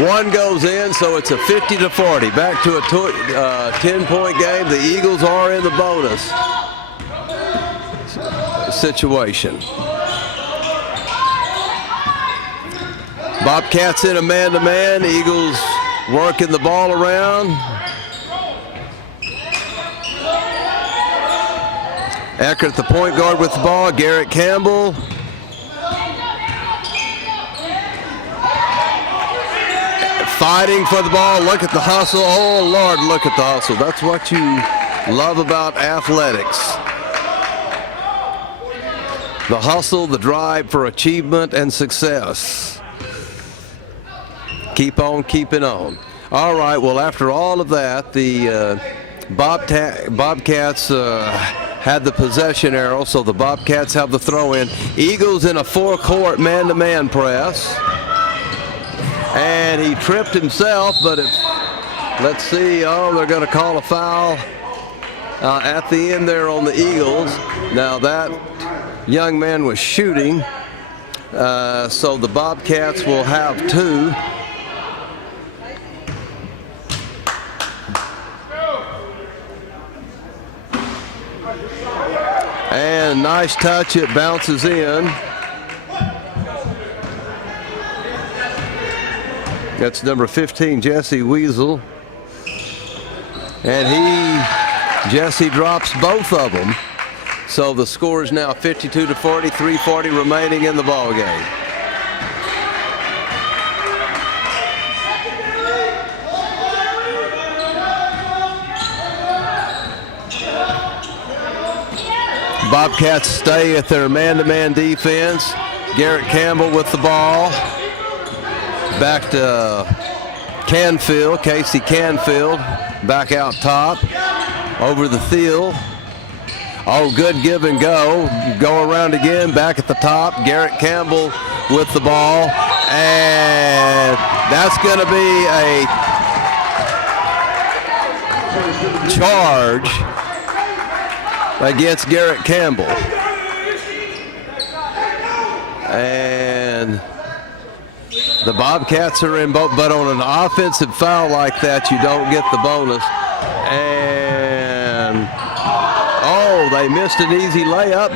One goes in, so it's a 50-40. Back to a 10-point game. The Eagles are in the bonus situation. Bobcats in a man-to-man. Eagles working the ball around. Eckerd, the point guard, with the ball. Garrett Campbell. Fighting for the ball. Look at the hustle. Oh, Lord, look at the hustle. That's what you love about athletics. The hustle, the drive for achievement and success. Keep on keeping on. All right, well, after all of that, the Bobcats had the possession arrow, so the Bobcats have the throw-in. Eagles in a four-court man-to-man press. And he tripped himself, but Let's see. Oh, they're going to call a foul at the end there on the Eagles. Now that young man was shooting, so the Bobcats will have 2. And nice touch, it bounces in. That's number 15, Jesse Weasel. And Jesse drops both of them. So the score is now 52-40, 3:40 remaining in the ball game. Bobcats stay at their man-to-man defense. Garrett Campbell with the ball. Back to Canfield, Casey Canfield, back out top, over the field. Oh, good give and go. Go around again, back at the top. Garrett Campbell with the ball. And that's going to be a charge against Garrett Campbell. And the Bobcats are in both, but on an offensive foul like that, you don't get the bonus. And, oh, they missed an easy layup.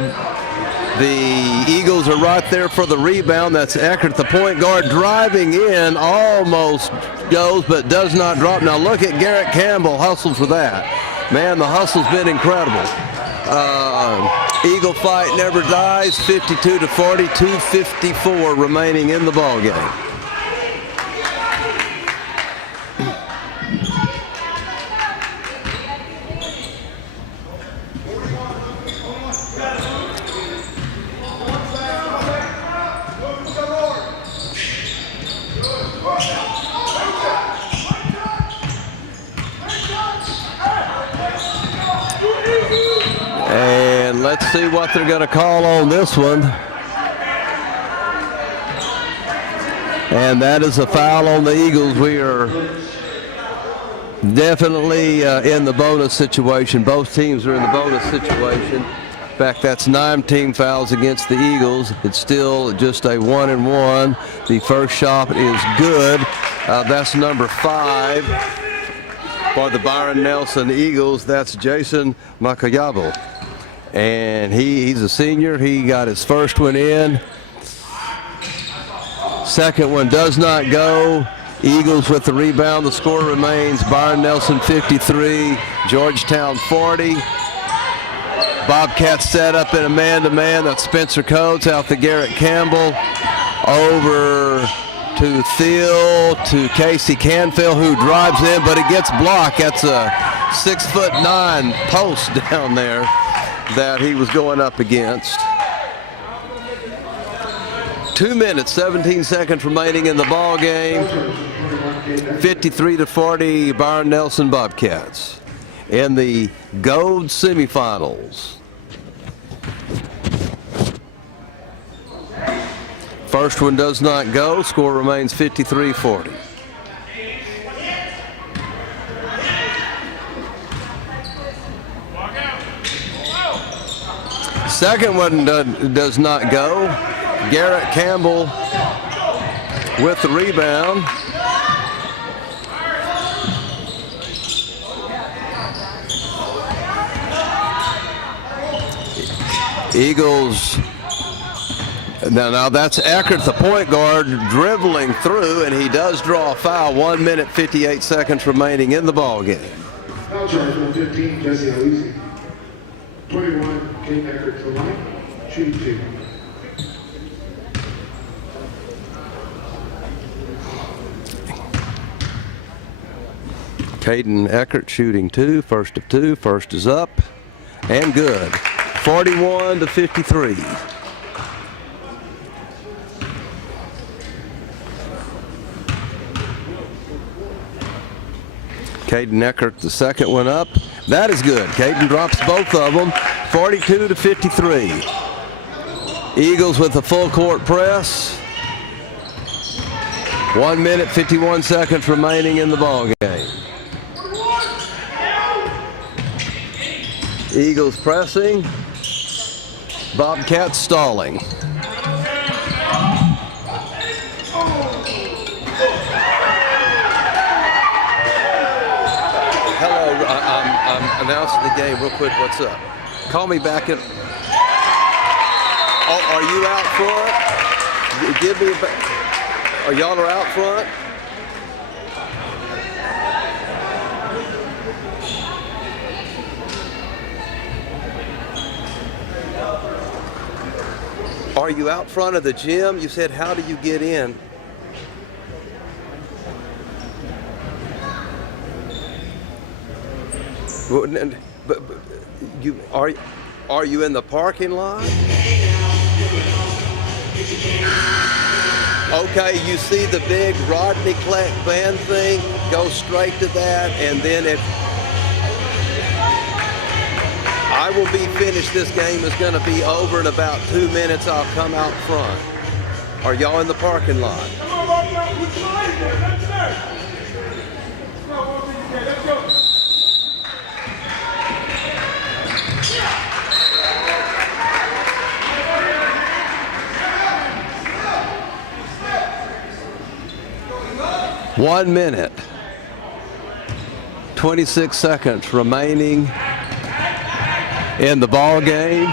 The Eagles are right there for the rebound. That's Eckert, the point guard, driving in, almost goes, but does not drop. Now look at Garrett Campbell hustle for that. Man, the hustle's been incredible. Eagle fight never dies, 52-40, 2:54 remaining in the ball game. And let's see what they're going to call on this one. And that is a foul on the Eagles. We are definitely in the bonus situation. Both teams are in the bonus situation. In fact, that's 9 team fouls against the Eagles. It's still just a 1-and-1. The first shot is good. That's number 5 for the Bryon Nelson Eagles. That's Jason Makayabo. And he's a senior. He got his first one in. Second one does not go. Eagles with the rebound. The score remains Bryon Nelson 53, Georgetown 40. Bobcats set up in a man-to-man. That's Spencer Coates out to Garrett Campbell. Over to Thiel, to Casey Canfield, who drives in, but it gets blocked. That's a 6'9" post down there that he was going up against. 2 minutes, 17 seconds remaining in the ball game. 53-40, Bryon Nelson Bobcats in the gold semifinals. First one does not go. Score remains 53-40. Second one does not go. Garrett Campbell with the rebound. Eagles. Now that's Eckert, the point guard, dribbling through, and he does draw a foul. 1 minute, 58 seconds remaining in the ball game. Foul charge on 15, Jesse Weasel. 21, King Eckert to the line. Shooting 2. Caden Eckert shooting 2, first of 2, first is up, and good. 41-53. Caden Eckert, the second one up. That is good. Caden drops both of them. 42-53. Eagles with a full court press. 1 minute, 51 seconds remaining in the ball game. Eagles pressing. Bobcats stalling. Hello, I'm announcing the game real quick. What's up? Call me back at. Oh, are you out front? Give me a. Are y'all out front? Are you out front of the gym? You said, how do you get in? But you are you in the parking lot? Okay, you see the big Rodney band thing? Go straight to that, and then if I will be finished, this game is going to be over in about 2 minutes. I'll come out front. Are y'all in the parking lot? Come on, let's go. 1 minute, 26 seconds remaining in the ball game.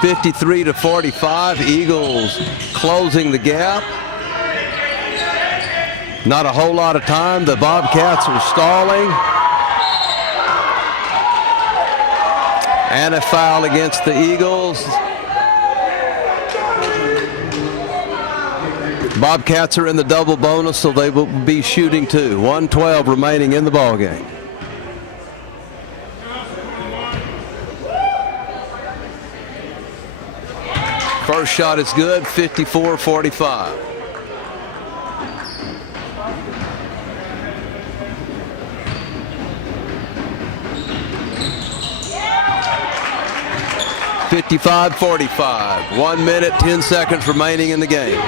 53-45, Eagles closing the gap. Not a whole lot of time. The Bobcats are stalling. And a foul against the Eagles. Bobcats are in the double bonus, so they will be shooting two. 1:12 remaining in the ball game. First shot is good, 54-45. .55-45. 1 minute, 10 seconds remaining in the game.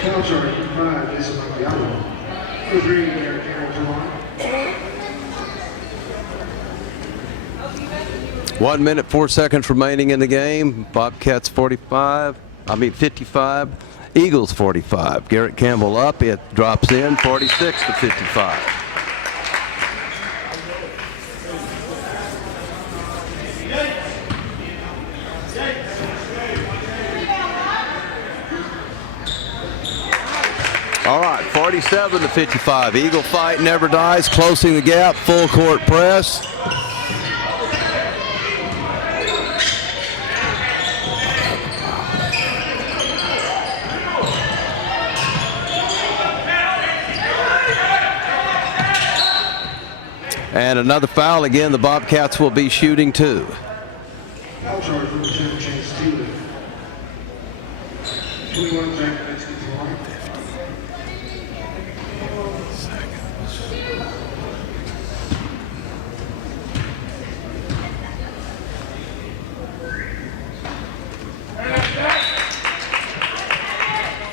Foul charge, 5, this is my yellow. For 3, there, Georgetown. 1 minute, 4 seconds remaining in the game. Bobcats 55. Eagles 45. Garrett Campbell up. It drops in 46-55. All right, 47-55. Eagle fight never dies. Closing the gap. Full court press. And another foul. Again, the Bobcats will be shooting two. Foul charge, number 10, Chance Steele. 21 seconds, gets the line.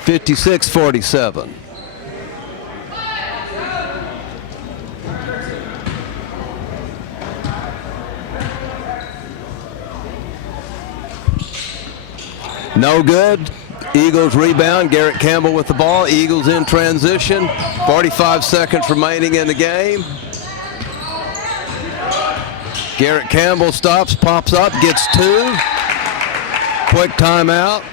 56-47. No good. Eagles rebound. Garrett Campbell with the ball. Eagles in transition. 45 seconds remaining in the game. Garrett Campbell stops, pops up, gets two. Quick timeout.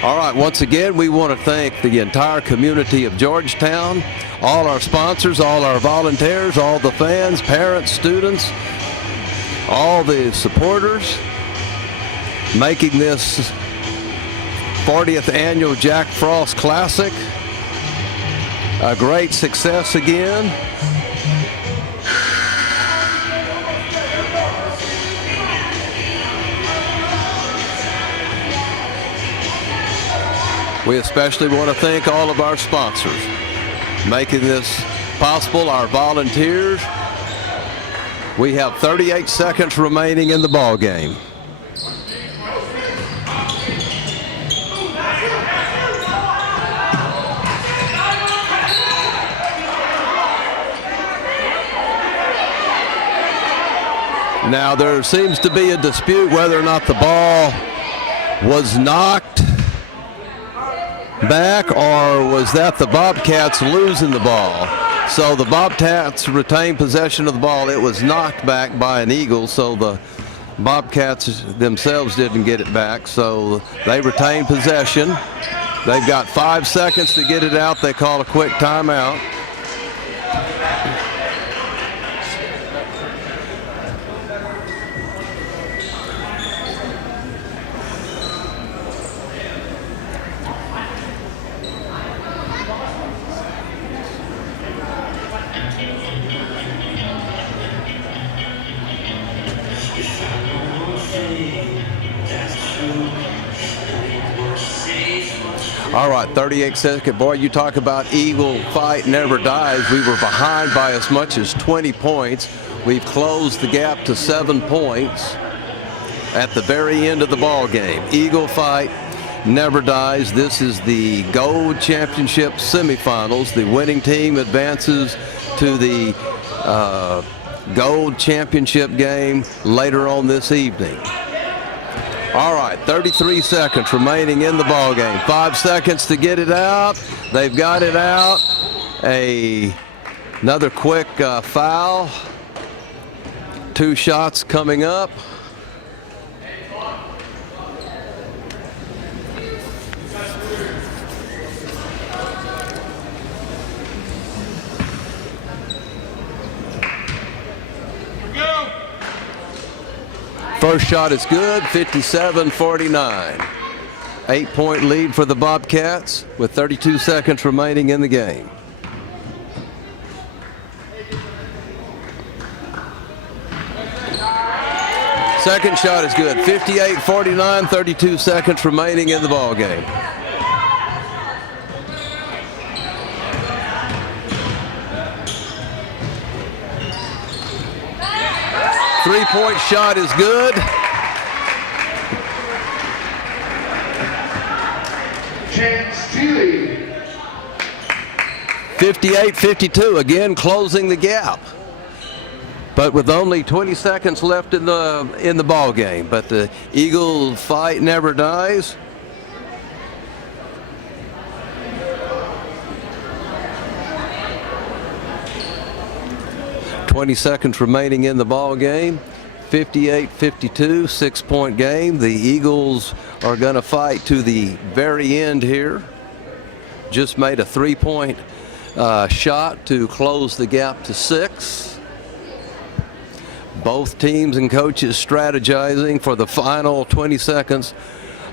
All right, once again, we want to thank the entire community of Georgetown, all our sponsors, all our volunteers, all the fans, parents, students, all the supporters, making this 40th Annual Jack Frost Classic. A great success again. We especially want to thank all of our sponsors making this possible, our volunteers. We have 38 seconds remaining in the ball game. Now there seems to be a dispute whether or not the ball was knocked back, or was that the Bobcats losing the ball? So the Bobcats retained possession of the ball. It was knocked back by an Eagle, so the Bobcats themselves didn't get it back, so they retained possession. They've got 5 seconds to get it out. They call a quick timeout. All right, 38 seconds. Boy, you talk about Eagle fight never dies. We were behind by as much as 20 points. We've closed the gap to 7 points at the very end of the ball game. Eagle fight never dies. This is the Gold Championship semifinals. The winning team advances to the Gold Championship game later on this evening. All right, 33 seconds remaining in the ball game. 5 seconds to get it out. They've got it out. Another quick foul. 2 shots coming up. First shot is good, 57-49. 8-point lead for the Bobcats with 32 seconds remaining in the game. Second shot is good, 58-49, 32 seconds remaining in the ball game. Three-point shot is good. Chance Steely. 58-52, again closing the gap. But with only 20 seconds left in the ball game. But the Eagle fight never dies. .20 seconds remaining in the ball game. 58-52, 6-point game. The Eagles are going to fight to the very end here. Just made a 3-point shot to close the gap to 6. Both teams and coaches strategizing for the final 20 seconds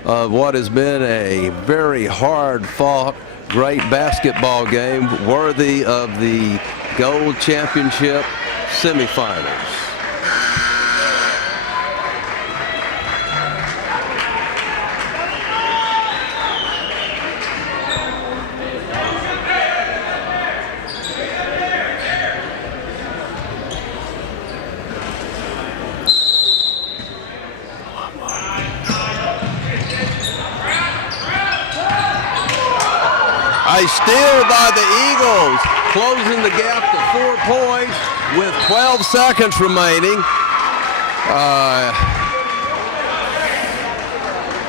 of what has been a very hard-fought, great basketball game worthy of the Gold Championship semifinals. A steal by the Eagles, closing the gap to 4 points with 12 seconds remaining.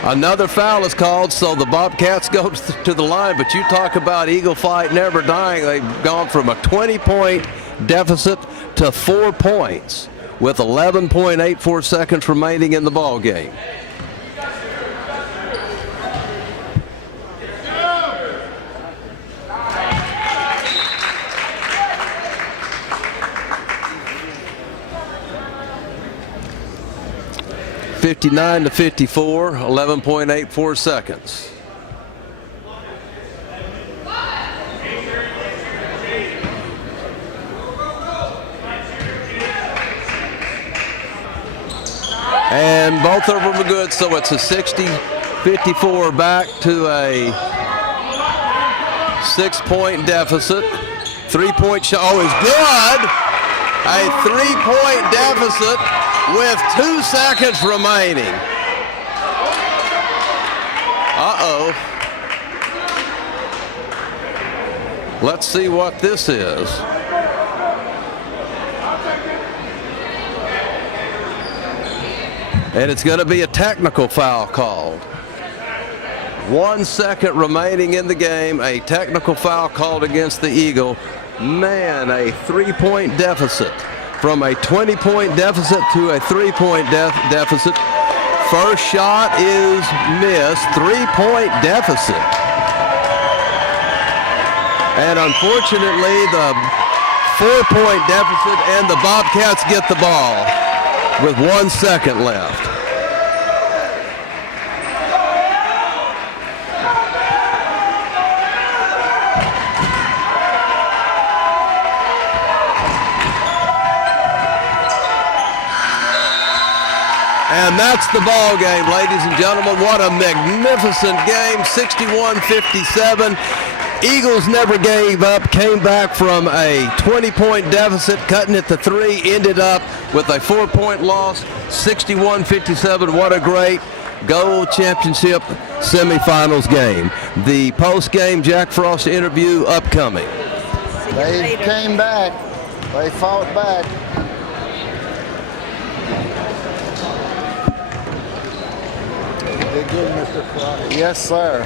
Another foul is called, so the Bobcats go to the line. But you talk about Eagle fight never dying. They've gone from a 20-point deficit to 4 points with 11.84 seconds remaining in the ball game. .59 to 54, 11.84 seconds. And both of them are good, so it's a 60-54 back to a 6-point deficit. 3-point shot, oh, is good. A 3-point deficit with 2 seconds remaining. Uh-oh. Let's see what this is. And it's going to be a technical foul called. 1 second remaining in the game. A technical foul called against the Eagle. Man, a 3-point deficit. From a 20-point deficit to a 3-point deficit. First shot is missed. 3-point deficit. And unfortunately, the 4-point deficit, and the Bobcats get the ball with 1 second left. And that's the ball game, ladies and gentlemen. What a magnificent game, 61-57. Eagles never gave up, came back from a 20-point deficit, cutting it to 3, ended up with a 4-point loss, 61-57. What a great gold championship semifinals game. The post-game Jack Frost interview upcoming. They came back. They fought back. Did good, Mr. Frost. Yes, sir.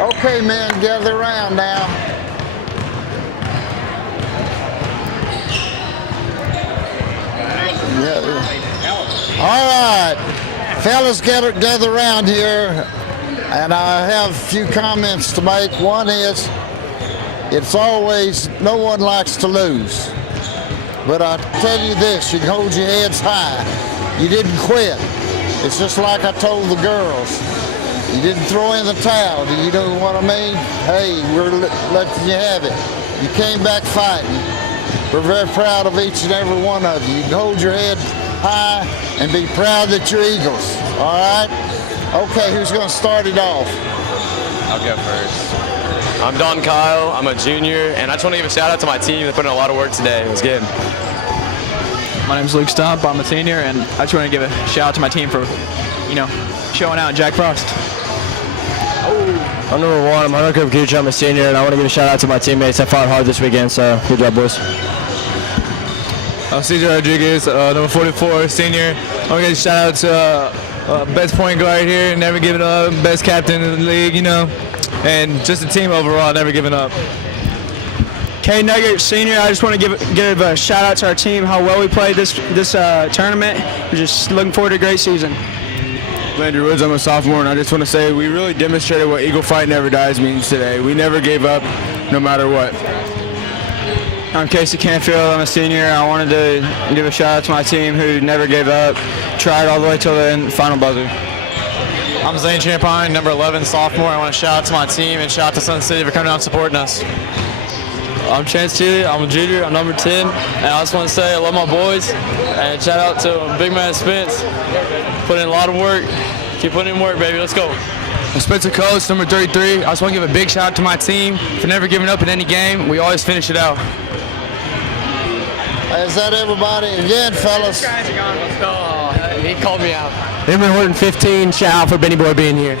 Okay, men, gather around now. All right, fellas, gather around here, and I have a few comments to make. One is, it's always, no one likes to lose. But I tell you this, you can hold your heads high. You didn't quit. It's just like I told the girls. You didn't throw in the towel. Do you know what I mean? Hey, we're letting you have it. You came back fighting. We're very proud of each and every one of you. You can hold your head high and be proud that you're Eagles. All right? Okay, who's going to start it off? I'll go first. I'm Don Kyle. I'm a junior, and I just want to give a shout out to my team. They put in a lot of work today. It was good. My name's Luke Stump. I'm a senior, and I just want to give a shout out to my team for, showing out Jack Frost. I'm number 1. I'm Hunter Kuch. I'm a senior, and I want to give a shout out to my teammates that fought hard this weekend. So good job, boys. I'm CJ Rodriguez, number 44, senior. I want to give a shout out to best point guard here, never giving up, best captain in the league, and just the team overall, never giving up. K Nugget, senior. I just want to give a shout out to our team, how well we played this tournament. We're just looking forward to a great season. Landry Woods, I'm a sophomore, and I just want to say we really demonstrated what Eagle Fight Never Dies means today. We never gave up, no matter what. I'm Casey Canfield. I'm a senior. I wanted to give a shout out to my team who never gave up, tried all the way till the end, final buzzer. I'm Zane Champagne, number 11, sophomore. I want to shout out to my team and shout out to Sun City for coming out and supporting us. I'm Chance Chile. I'm a junior. I'm number 10. And I just want to say I love my boys. And shout out to big man Spence. Put in a lot of work. Keep putting in work, baby. Let's go. I'm Spencer Coates, number 33. I just want to give a big shout out to my team for never giving up in any game. We always finish it out. Is that everybody? Again, fellas. Oh, he called me out. Emory Horton 15. Shout out for Benny Boy being here.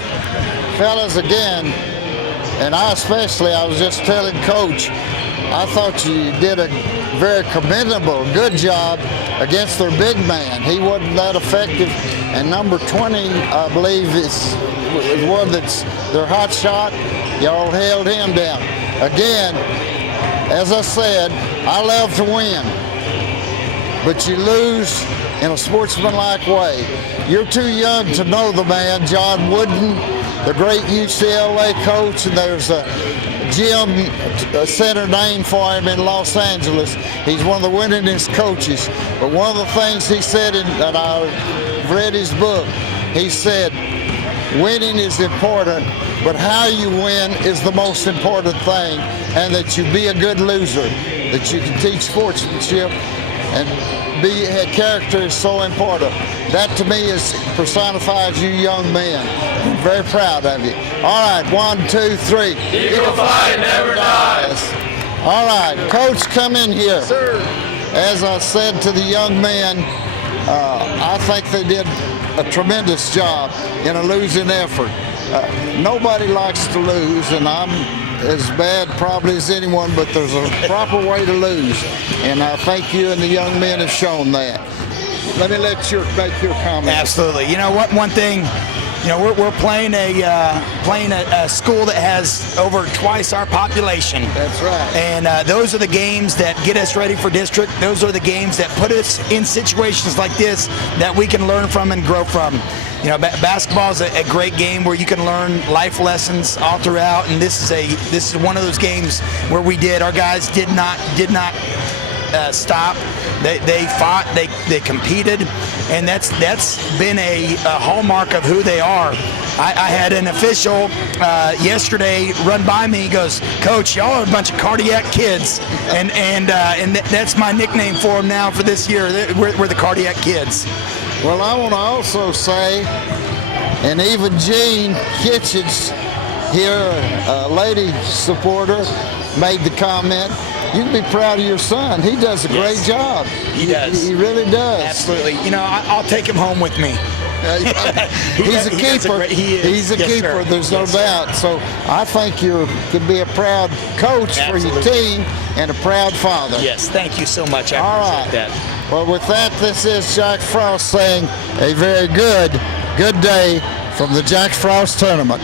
Fellas, again, and I was just telling Coach, I thought you did a very commendable, good job against their big man. He wasn't that effective. And number 20, I believe, is one that's their hot shot. Y'all held him down. Again, as I said, I love to win. But you lose in a sportsmanlike way. You're too young to know the man, John Wooden. the great UCLA coach, and there's a gym center named for him in Los Angeles. He's one of the winningest coaches. But one of the things he said, that I read his book, he said, winning is important, but how you win is the most important thing, and that you be a good loser, that you can teach sportsmanship, and character is so important. That to me personifies you young men. I'm very proud of you. All right, 1, 2, 3. Eagle fight never dies. All right, Coach, come in here. Sir. As I said to the young men, I think they did a tremendous job in a losing effort. Nobody likes to lose, and I'm as bad probably as anyone, but there's a proper way to lose, and I think you and the young men have shown that. Let me make your comment. Absolutely. You know what? One thing, you know, we're playing a school that has over twice our population. That's right. And those are the games that get us ready for district. Those are the games that put us in situations like this that we can learn from and grow from. You know, basketball is a great game where you can learn life lessons all throughout, and this is one of those games where we did. Our guys did not stop. They fought. They competed, and that's been a hallmark of who they are. I had an official yesterday run by me. He goes, "Coach, y'all are a bunch of cardiac kids," and that's my nickname for them now for this year. We're the cardiac kids. Well, I want to also say, and even Jean Kitchens here, a lady supporter, made the comment, you can be proud of your son. He does a great job. He does. He really does. Absolutely. You know, I'll take him home with me. He's a keeper. He's a keeper. Sir. There's no doubt. So I think you could be a proud coach for your team and a proud father. Yes. Thank you so much. I All appreciate right. that. Well, with that, this is Jack Frost saying a very good day from the Jack Frost Tournament.